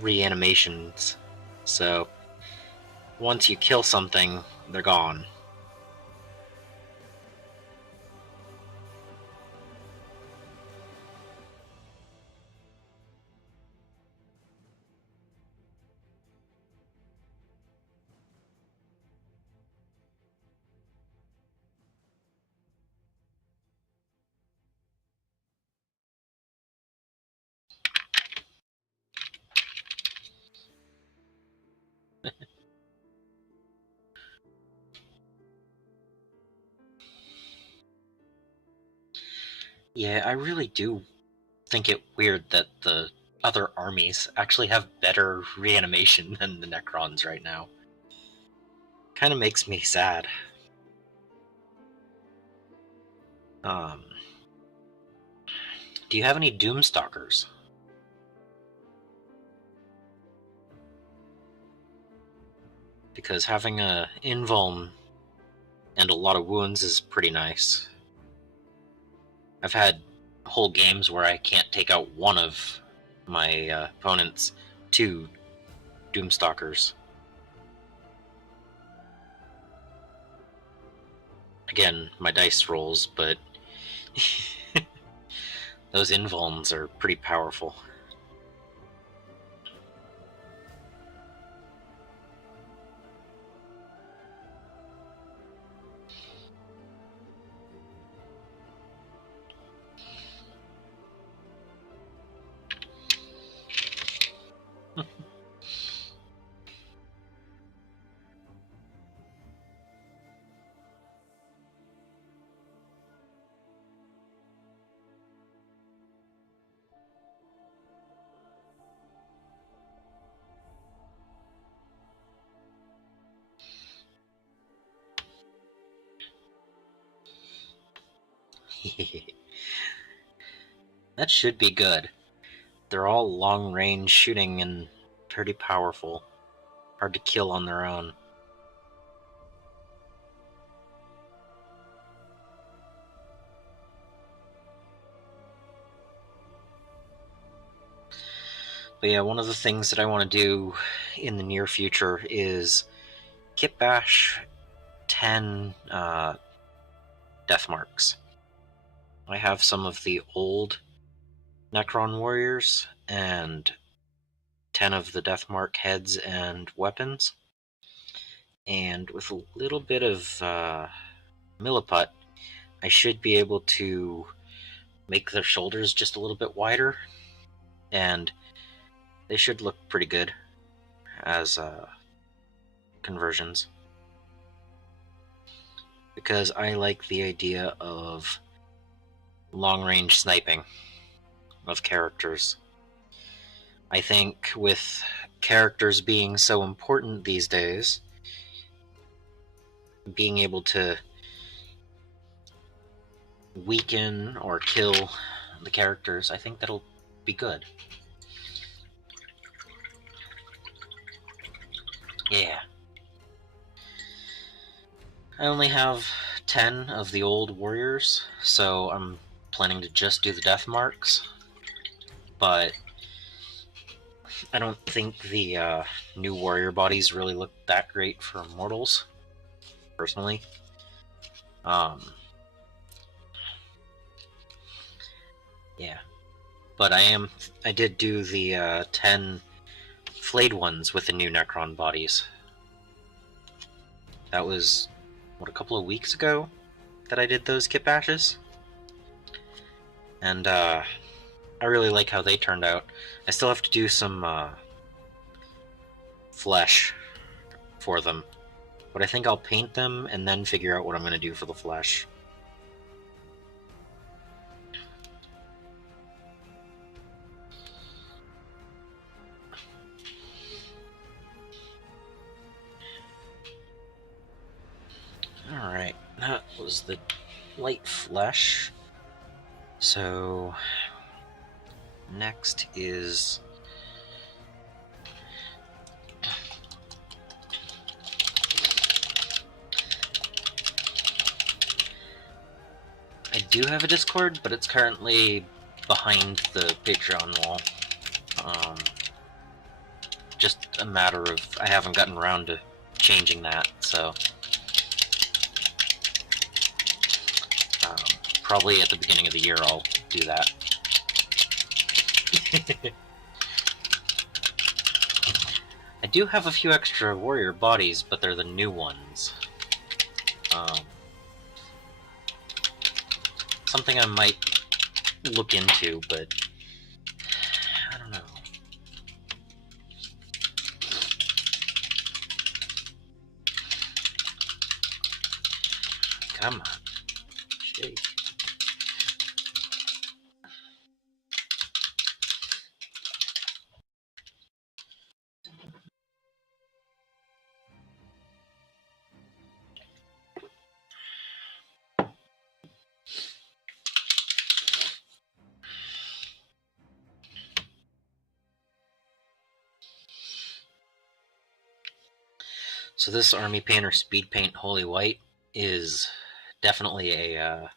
reanimations, so once you kill something, they're gone. Yeah, I really do think it weird that the other armies actually have better reanimation than the Necrons right now. Kind of makes me sad. Um, do you have any Doomstalkers? Because having a invuln and a lot of wounds is pretty nice. I've had whole games where I can't take out one of my opponent's 2 Doomstalkers. Again, my dice rolls, but those invulns are pretty powerful. That should be good. They're all long-range shooting and pretty powerful. Hard to kill on their own. But yeah, one of the things that I want to do in the near future is kit bash 10 death marks. I have some of the old Necron warriors and 10 of the death mark heads and weapons. And with a little bit of milliput, I should be able to make their shoulders just a little bit wider, and they should look pretty good as conversions. Because I like the idea of long-range sniping of characters. I think with characters being so important these days, being able to weaken or kill the characters, I think that'll be good. Yeah. I only have 10 of the old warriors, so I'm planning to just do the death marks. But I don't think the new warrior bodies really look that great for mortals, personally. Yeah. But I did do the 10 flayed ones with the new Necron bodies. That was, what, a couple of weeks ago that I did those kit bashes? And I really like how they turned out. I still have to do some flesh for them, but I think I'll paint them and then figure out what I'm going to do for the flesh. Alright, that was the light flesh. So next is I do have a Discord, but it's currently behind the Patreon wall. Just a matter of I haven't gotten around to changing that, so probably at the beginning of the year I'll do that. I do have a few extra warrior bodies, but they're the new ones. Something I might look into, but I don't know. Come on. Shake. So this Army Painter Speed Paint Holy White is definitely a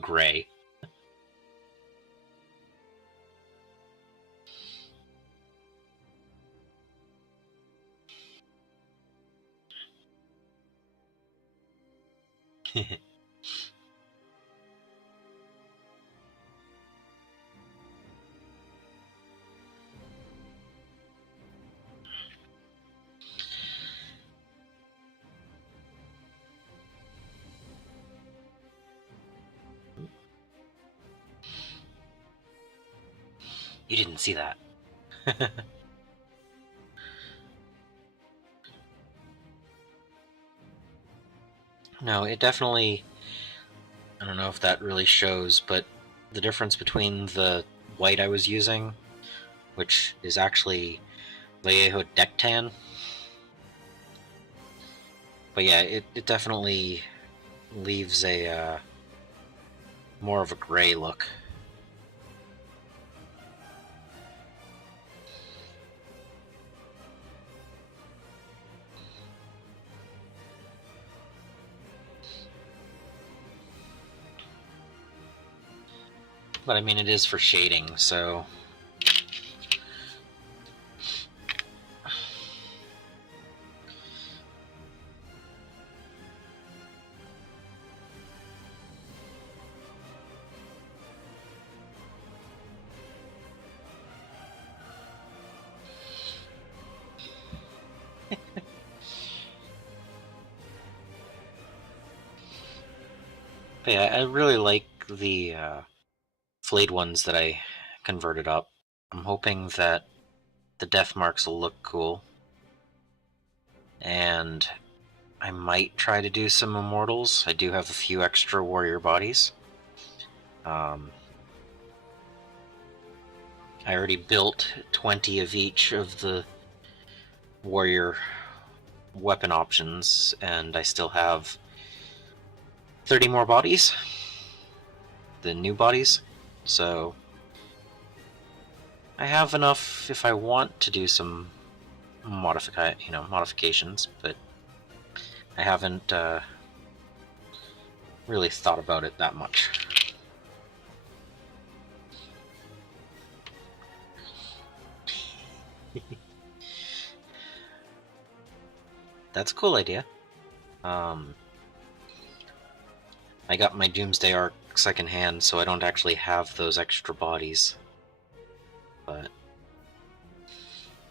gray. You didn't see that. No, it definitely, I don't know if that really shows, but the difference between the white I was using, which is actually Vallejo Deck Tan. But yeah, it definitely leaves a more of a gray look. But I mean, it is for shading, so... But yeah, I really like the flayed ones that I converted up. I'm hoping that the death marks will look cool. And I might try to do some immortals. I do have a few extra warrior bodies. I already built 20 of each of the warrior weapon options, and I still have 30 more bodies, the new bodies, so I have enough if I want to do some modifications, but I haven't really thought about it that much. That's a cool idea. I got my Doomsday Arc secondhand, so I don't actually have those extra bodies. But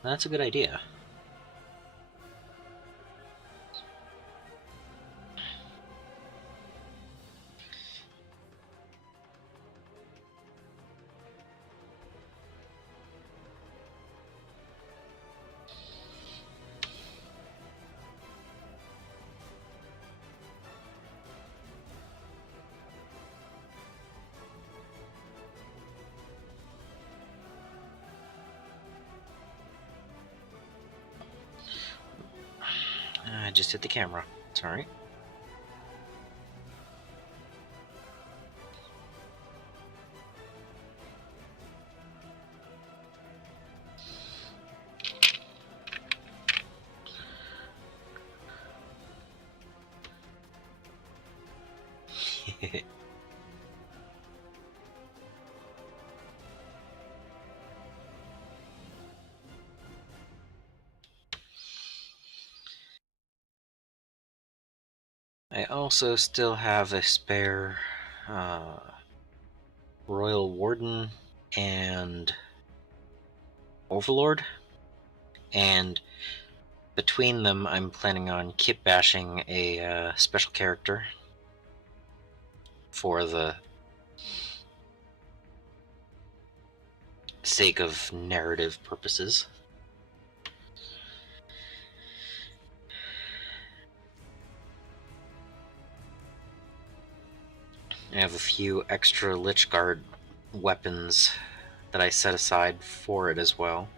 that's a good idea. I just hit the camera. Sorry. I also still have a spare Royal Warden and Overlord, and between them I'm planning on kit bashing a special character for the sake of narrative purposes. I have a few extra Lich Guard weapons that I set aside for it as well.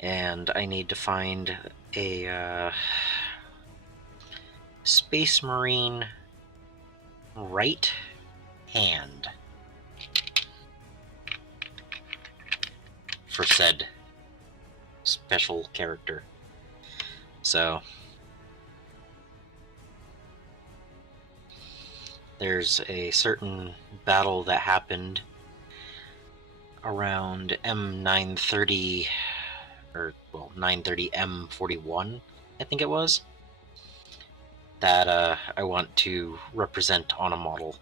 And I need to find a Space Marine right hand for said special character. So there's a certain battle that happened around M930, or well, 930 M41, I think it was, that I want to represent on a model.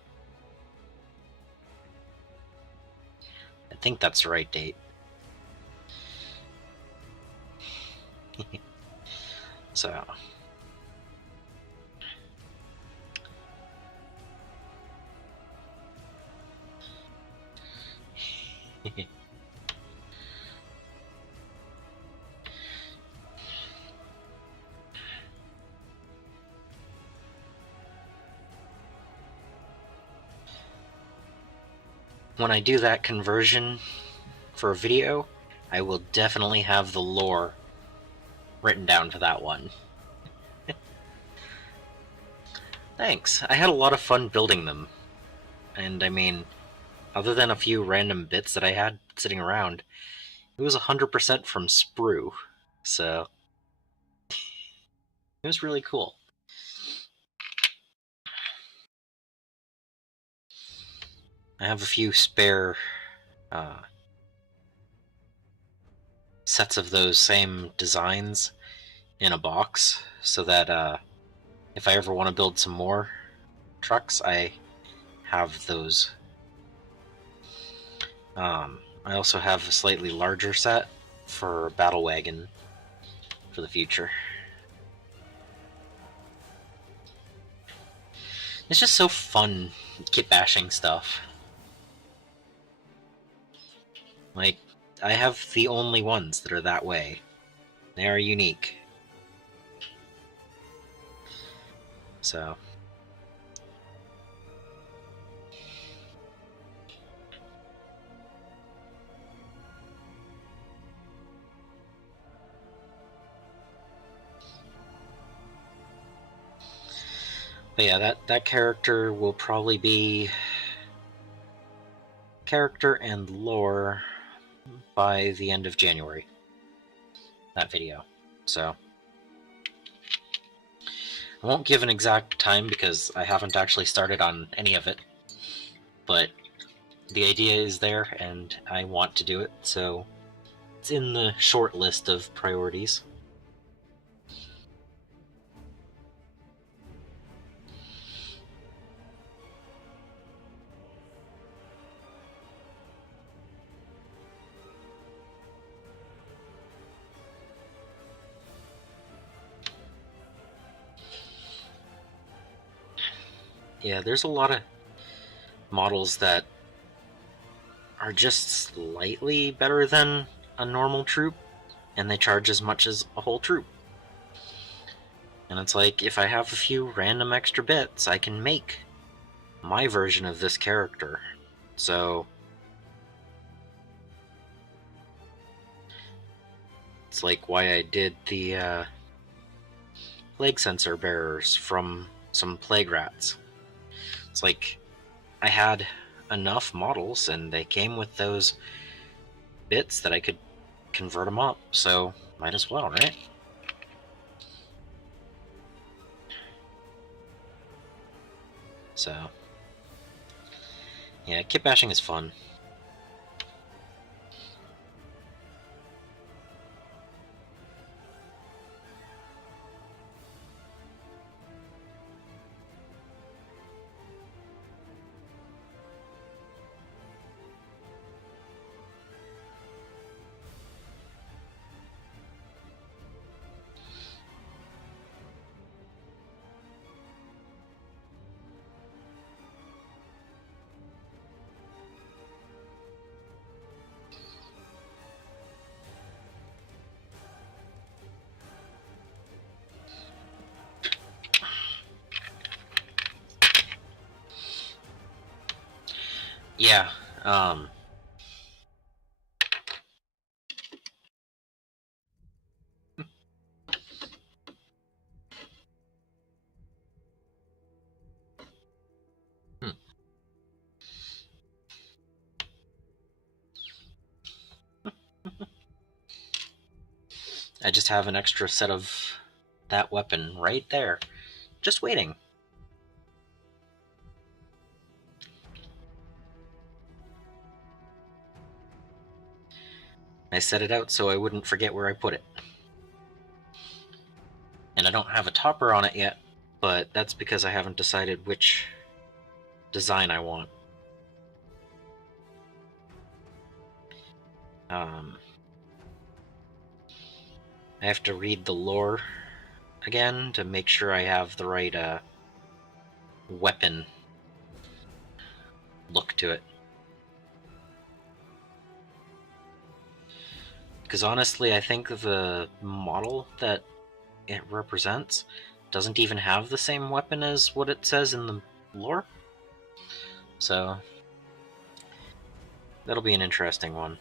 I think that's the right date. So when I do that conversion for a video, I will definitely have the lore written down to that one. Thanks. I had a lot of fun building them. And I mean, other than a few random bits that I had sitting around, it was 100% from sprue. So, it was really cool. I have a few spare sets of those same designs in a box, so that if I ever want to build some more trucks, I have those. I also have a slightly larger set for Battle Wagon for the future. It's just so fun kit bashing stuff. Like, I have the only ones that are that way. They are unique. So. But yeah, that character will probably be character and lore by the end of January. That video. So I won't give an exact time because I haven't actually started on any of it. But the idea is there and I want to do it, so it's in the short list of priorities. Yeah, there's a lot of models that are just slightly better than a normal troop, and they charge as much as a whole troop. And it's like, if I have a few random extra bits, I can make my version of this character. So it's like why I did the plague sensor bearers from some plague rats. It's like I had enough models and they came with those bits that I could convert them up, so might as well, right? So yeah, kit bashing is fun. Yeah, hmm. I just have an extra set of that weapon right there, just waiting. I set it out so I wouldn't forget where I put it. And I don't have a topper on it yet, but that's because I haven't decided which design I want. I have to read the lore again to make sure I have the right weapon look to it. Because honestly, I think the model that it represents doesn't even have the same weapon as what it says in the lore. So that'll be an interesting one.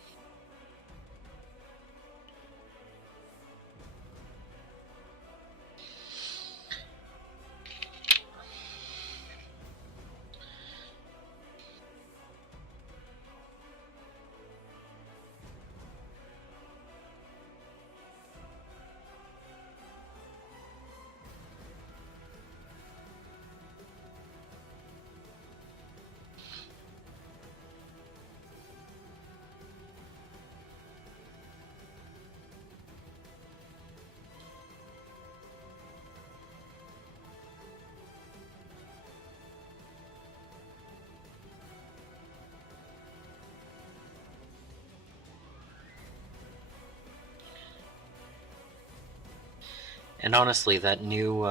And honestly, that new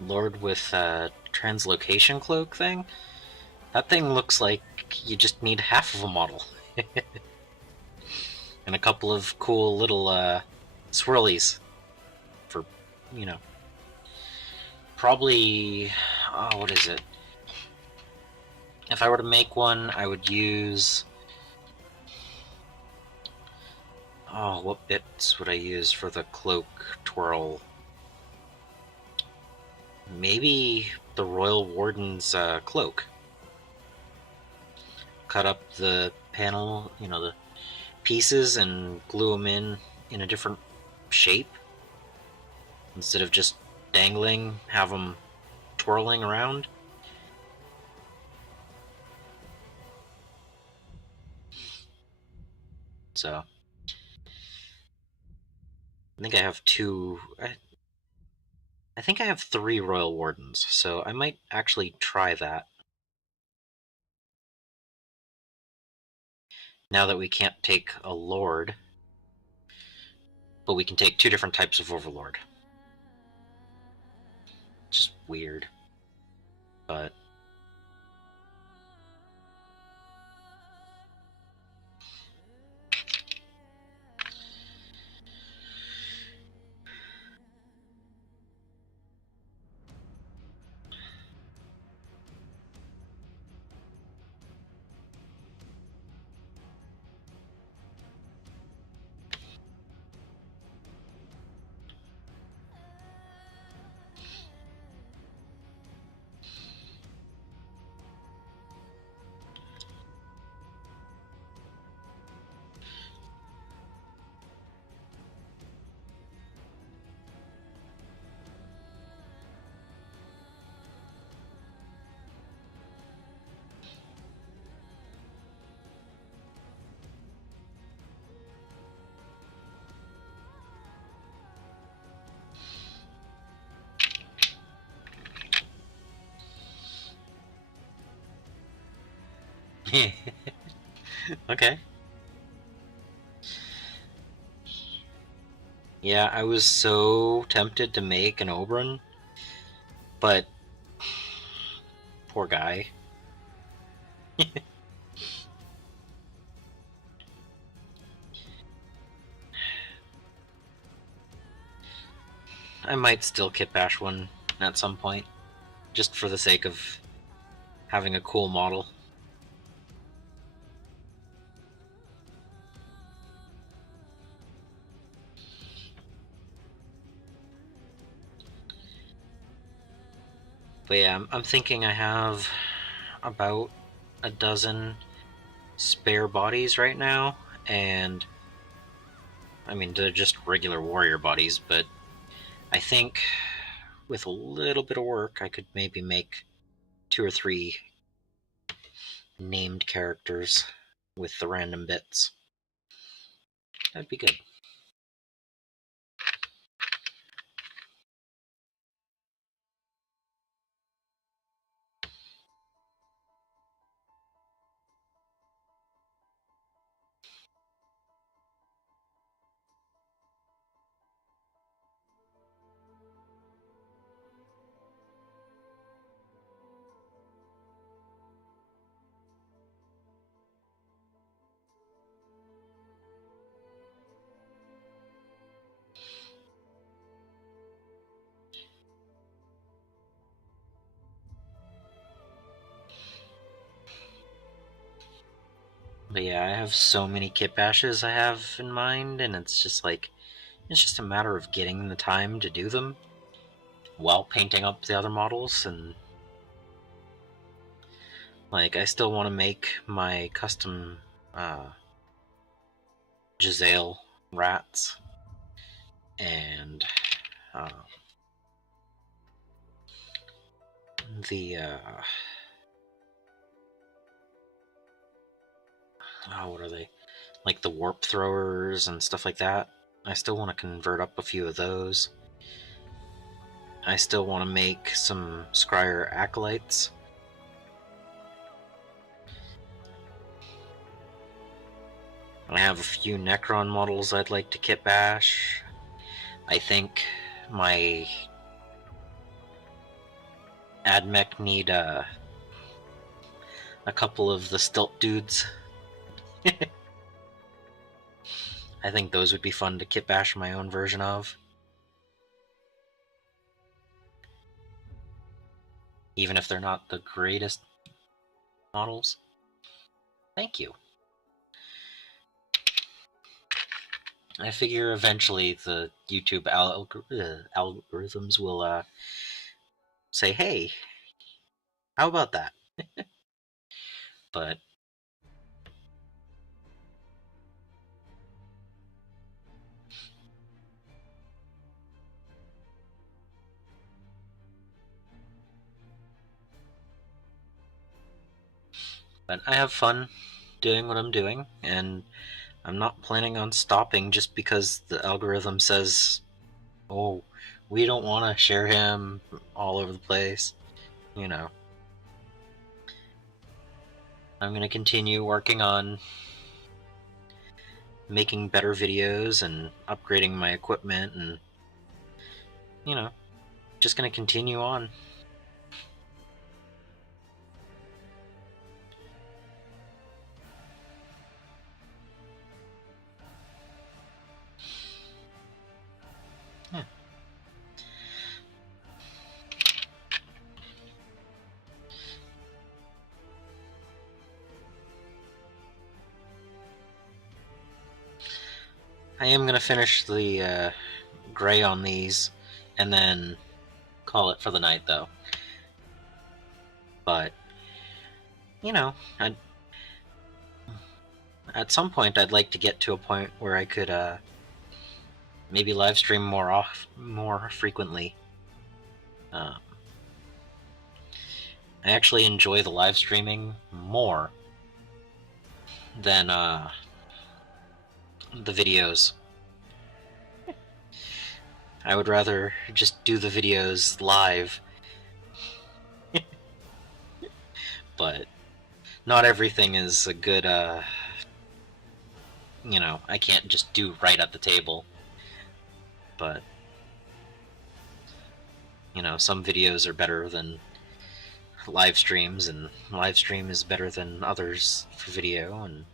Lord with translocation cloak thing, that thing looks like you just need half of a model. And a couple of cool little swirlies for, you know, probably, oh, what is it? If I were to make one, I would use, oh, what bits would I use for the cloak twirl? Maybe the Royal Warden's cloak. Cut up the panel, you know, the pieces, and glue them in a different shape. Instead of just dangling, have them twirling around. So I think I have two. I think I have 3 Royal Wardens, so I might actually try that. Now that we can't take a Lord, but we can take 2 different types of Overlord. Just weird. But okay. Yeah, I was so tempted to make an Oberon, but poor guy. I might still kit bash one at some point, just for the sake of having a cool model. But yeah, I'm thinking I have about a dozen spare bodies right now, and I mean, they're just regular warrior bodies, but I think with a little bit of work, I could maybe make 2 or 3 named characters with the random bits. That'd be good. But yeah, I have so many kit bashes I have in mind, and it's just like, it's just a matter of getting the time to do them while painting up the other models. And like, I still want to make my custom Giselle rats, and uh, the oh, what are they, like the warp throwers and stuff like that. I still want to convert up a few of those. I still want to make some Scryer acolytes. I have a few Necron models I'd like to kit bash. I think my admech need a couple of the stilt dudes. I think those would be fun to kit bash my own version of. Even if they're not the greatest models. Thank you. I figure eventually the YouTube algorithms will say, hey, how about that? But I have fun doing what I'm doing, and I'm not planning on stopping just because the algorithm says, oh, we don't want to share him all over the place. You know, I'm going to continue working on making better videos and upgrading my equipment, and, you know, just going to continue on. Yeah. I am going to finish the gray on these and then call it for the night, though. But, you know, at some point I'd like to get to a point where I could maybe live stream more frequently. I actually enjoy the live streaming more than the videos. I would rather just do the videos live. But not everything is a good, you know, I can't just do right at the table. But, you know, some videos are better than live streams, and live stream is better than others for video, and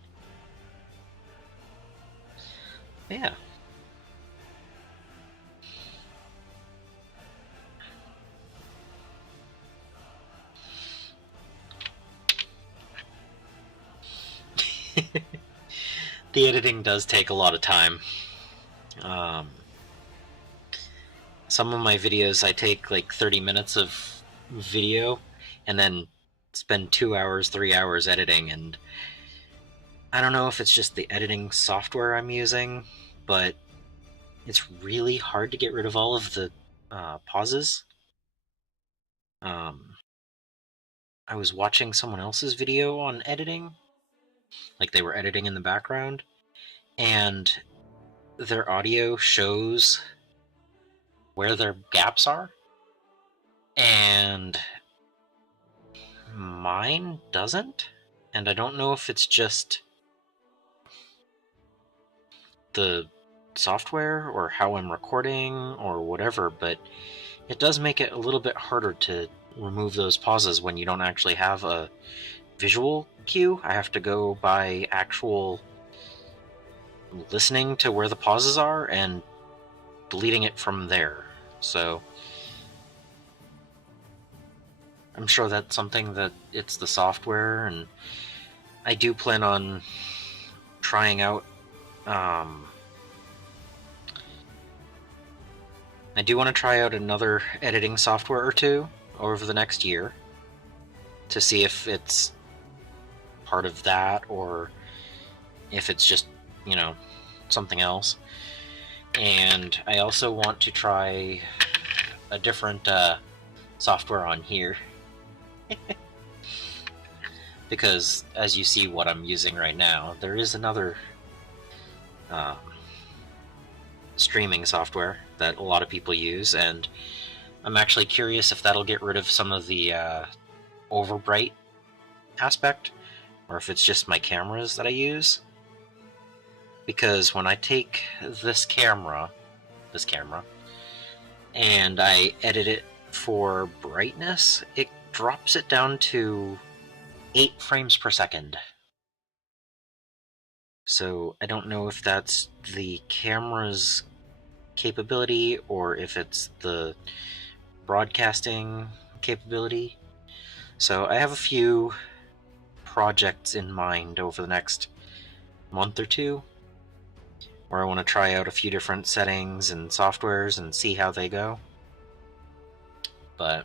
yeah. The editing does take a lot of time. Some of my videos I take like 30 minutes of video and then spend 2 hours, 3 hours editing, and I don't know if it's just the editing software I'm using, but it's really hard to get rid of all of the pauses. I was watching someone else's video on editing, like they were editing in the background, and their audio shows where their gaps are, and mine doesn't. And I don't know if it's just the software or how I'm recording or whatever, but it does make it a little bit harder to remove those pauses when you don't actually have a visual cue. I have to go by actual listening to where the pauses are and deleting it from there. So I'm sure that's something that it's the software, and I do plan on trying out I do want to try out another editing software or two over the next year to see if it's part of that or if it's just, you know, something else. And I also want to try a different software on here. Because as you see what I'm using right now, there is another streaming software that a lot of people use, and I'm actually curious if that'll get rid of some of the overbright aspect, or if it's just my cameras that I use. Because when I take this camera, and I edit it for brightness, it drops it down to 8 frames per second. So I don't know if that's the camera's capability or if it's the broadcasting capability. So I have a few projects in mind over the next month or two where I want to try out a few different settings and softwares and see how they go. But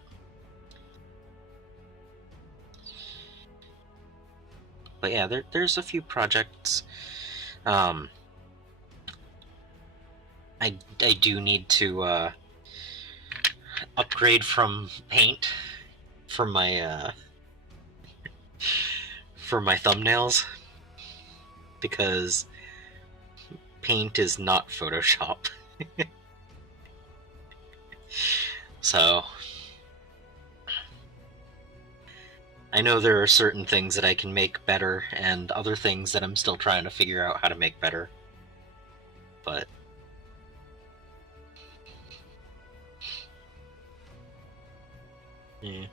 yeah, there's a few projects. I do need to upgrade from Paint for my thumbnails, because Paint is not Photoshop. So I know there are certain things that I can make better and other things that I'm still trying to figure out how to make better. But yeah.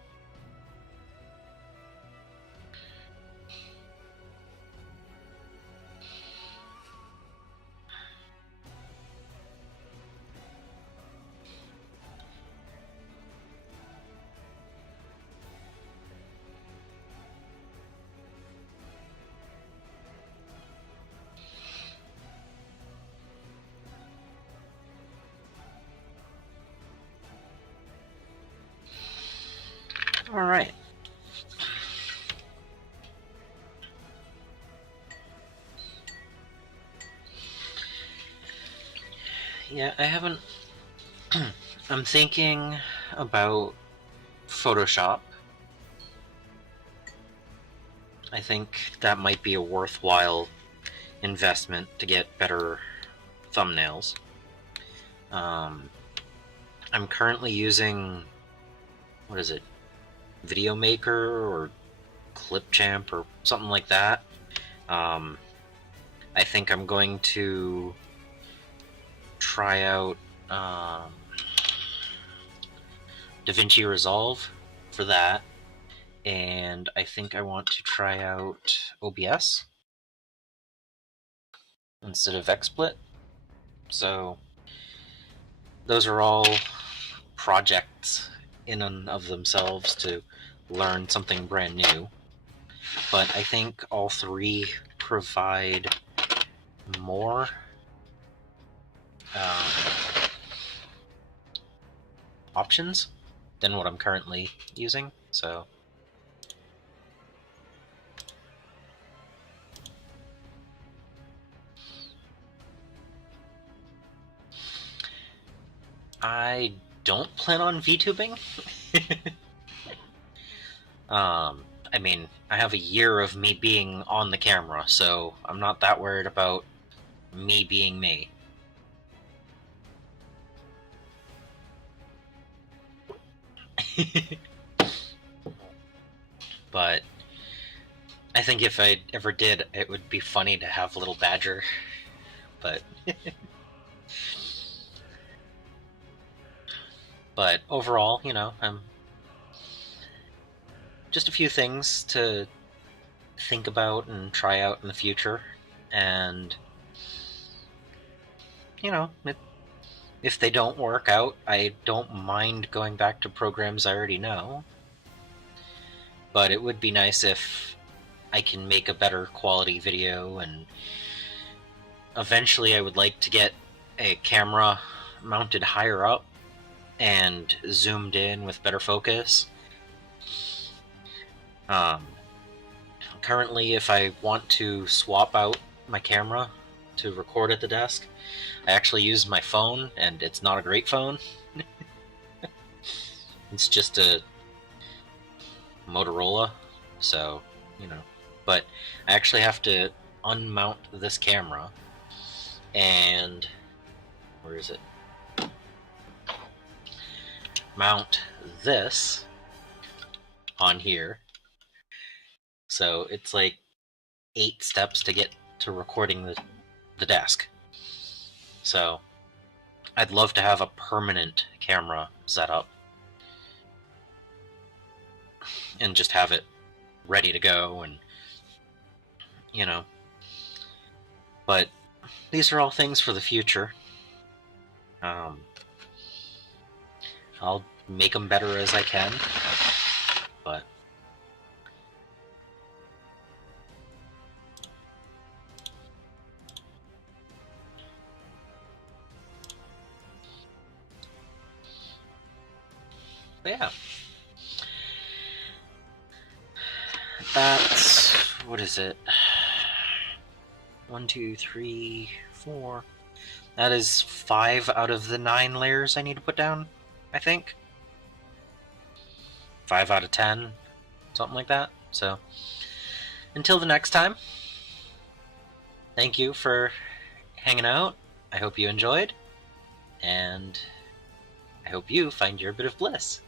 All right. Yeah, I haven't. I'm thinking about Photoshop. I think that might be a worthwhile investment to get better thumbnails. I'm currently using, what is it, Video Maker or Clipchamp or something like that. I think I'm going to try out DaVinci Resolve for that, and I think I want to try out OBS instead of XSplit. So those are all projects in and of themselves to learn something brand new. But I think all three provide more options than what I'm currently using. So I don't plan on VTubing. I mean, I have a year of me being on the camera, so I'm not that worried about me being me. But I think if I ever did, it would be funny to have Little Badger. But but overall, I'm just a few things to think about and try out in the future. And if they don't work out, I don't mind going back to programs I already know. But it would be nice if I can make a better quality video, and eventually I would like to get a camera mounted higher up and zoomed in with better focus. Currently, if I want to swap out my camera to record at the desk, I actually use my phone, and it's not a great phone. It's just a Motorola, so, But I actually have to unmount this camera, and where is it? Mount this on here. So it's like 8 steps to get to recording the desk. So I'd love to have a permanent camera set up and just have it ready to go, and you know. But these are all things for the future. I'll make them better as I can, but yeah. That's, what is it? 1, 2, 3, 4. That is 5 out of the 9 layers I need to put down, I think. 5 out of 10, something like that. So, until the next time, thank you for hanging out. I hope you enjoyed, and I hope you find your bit of bliss.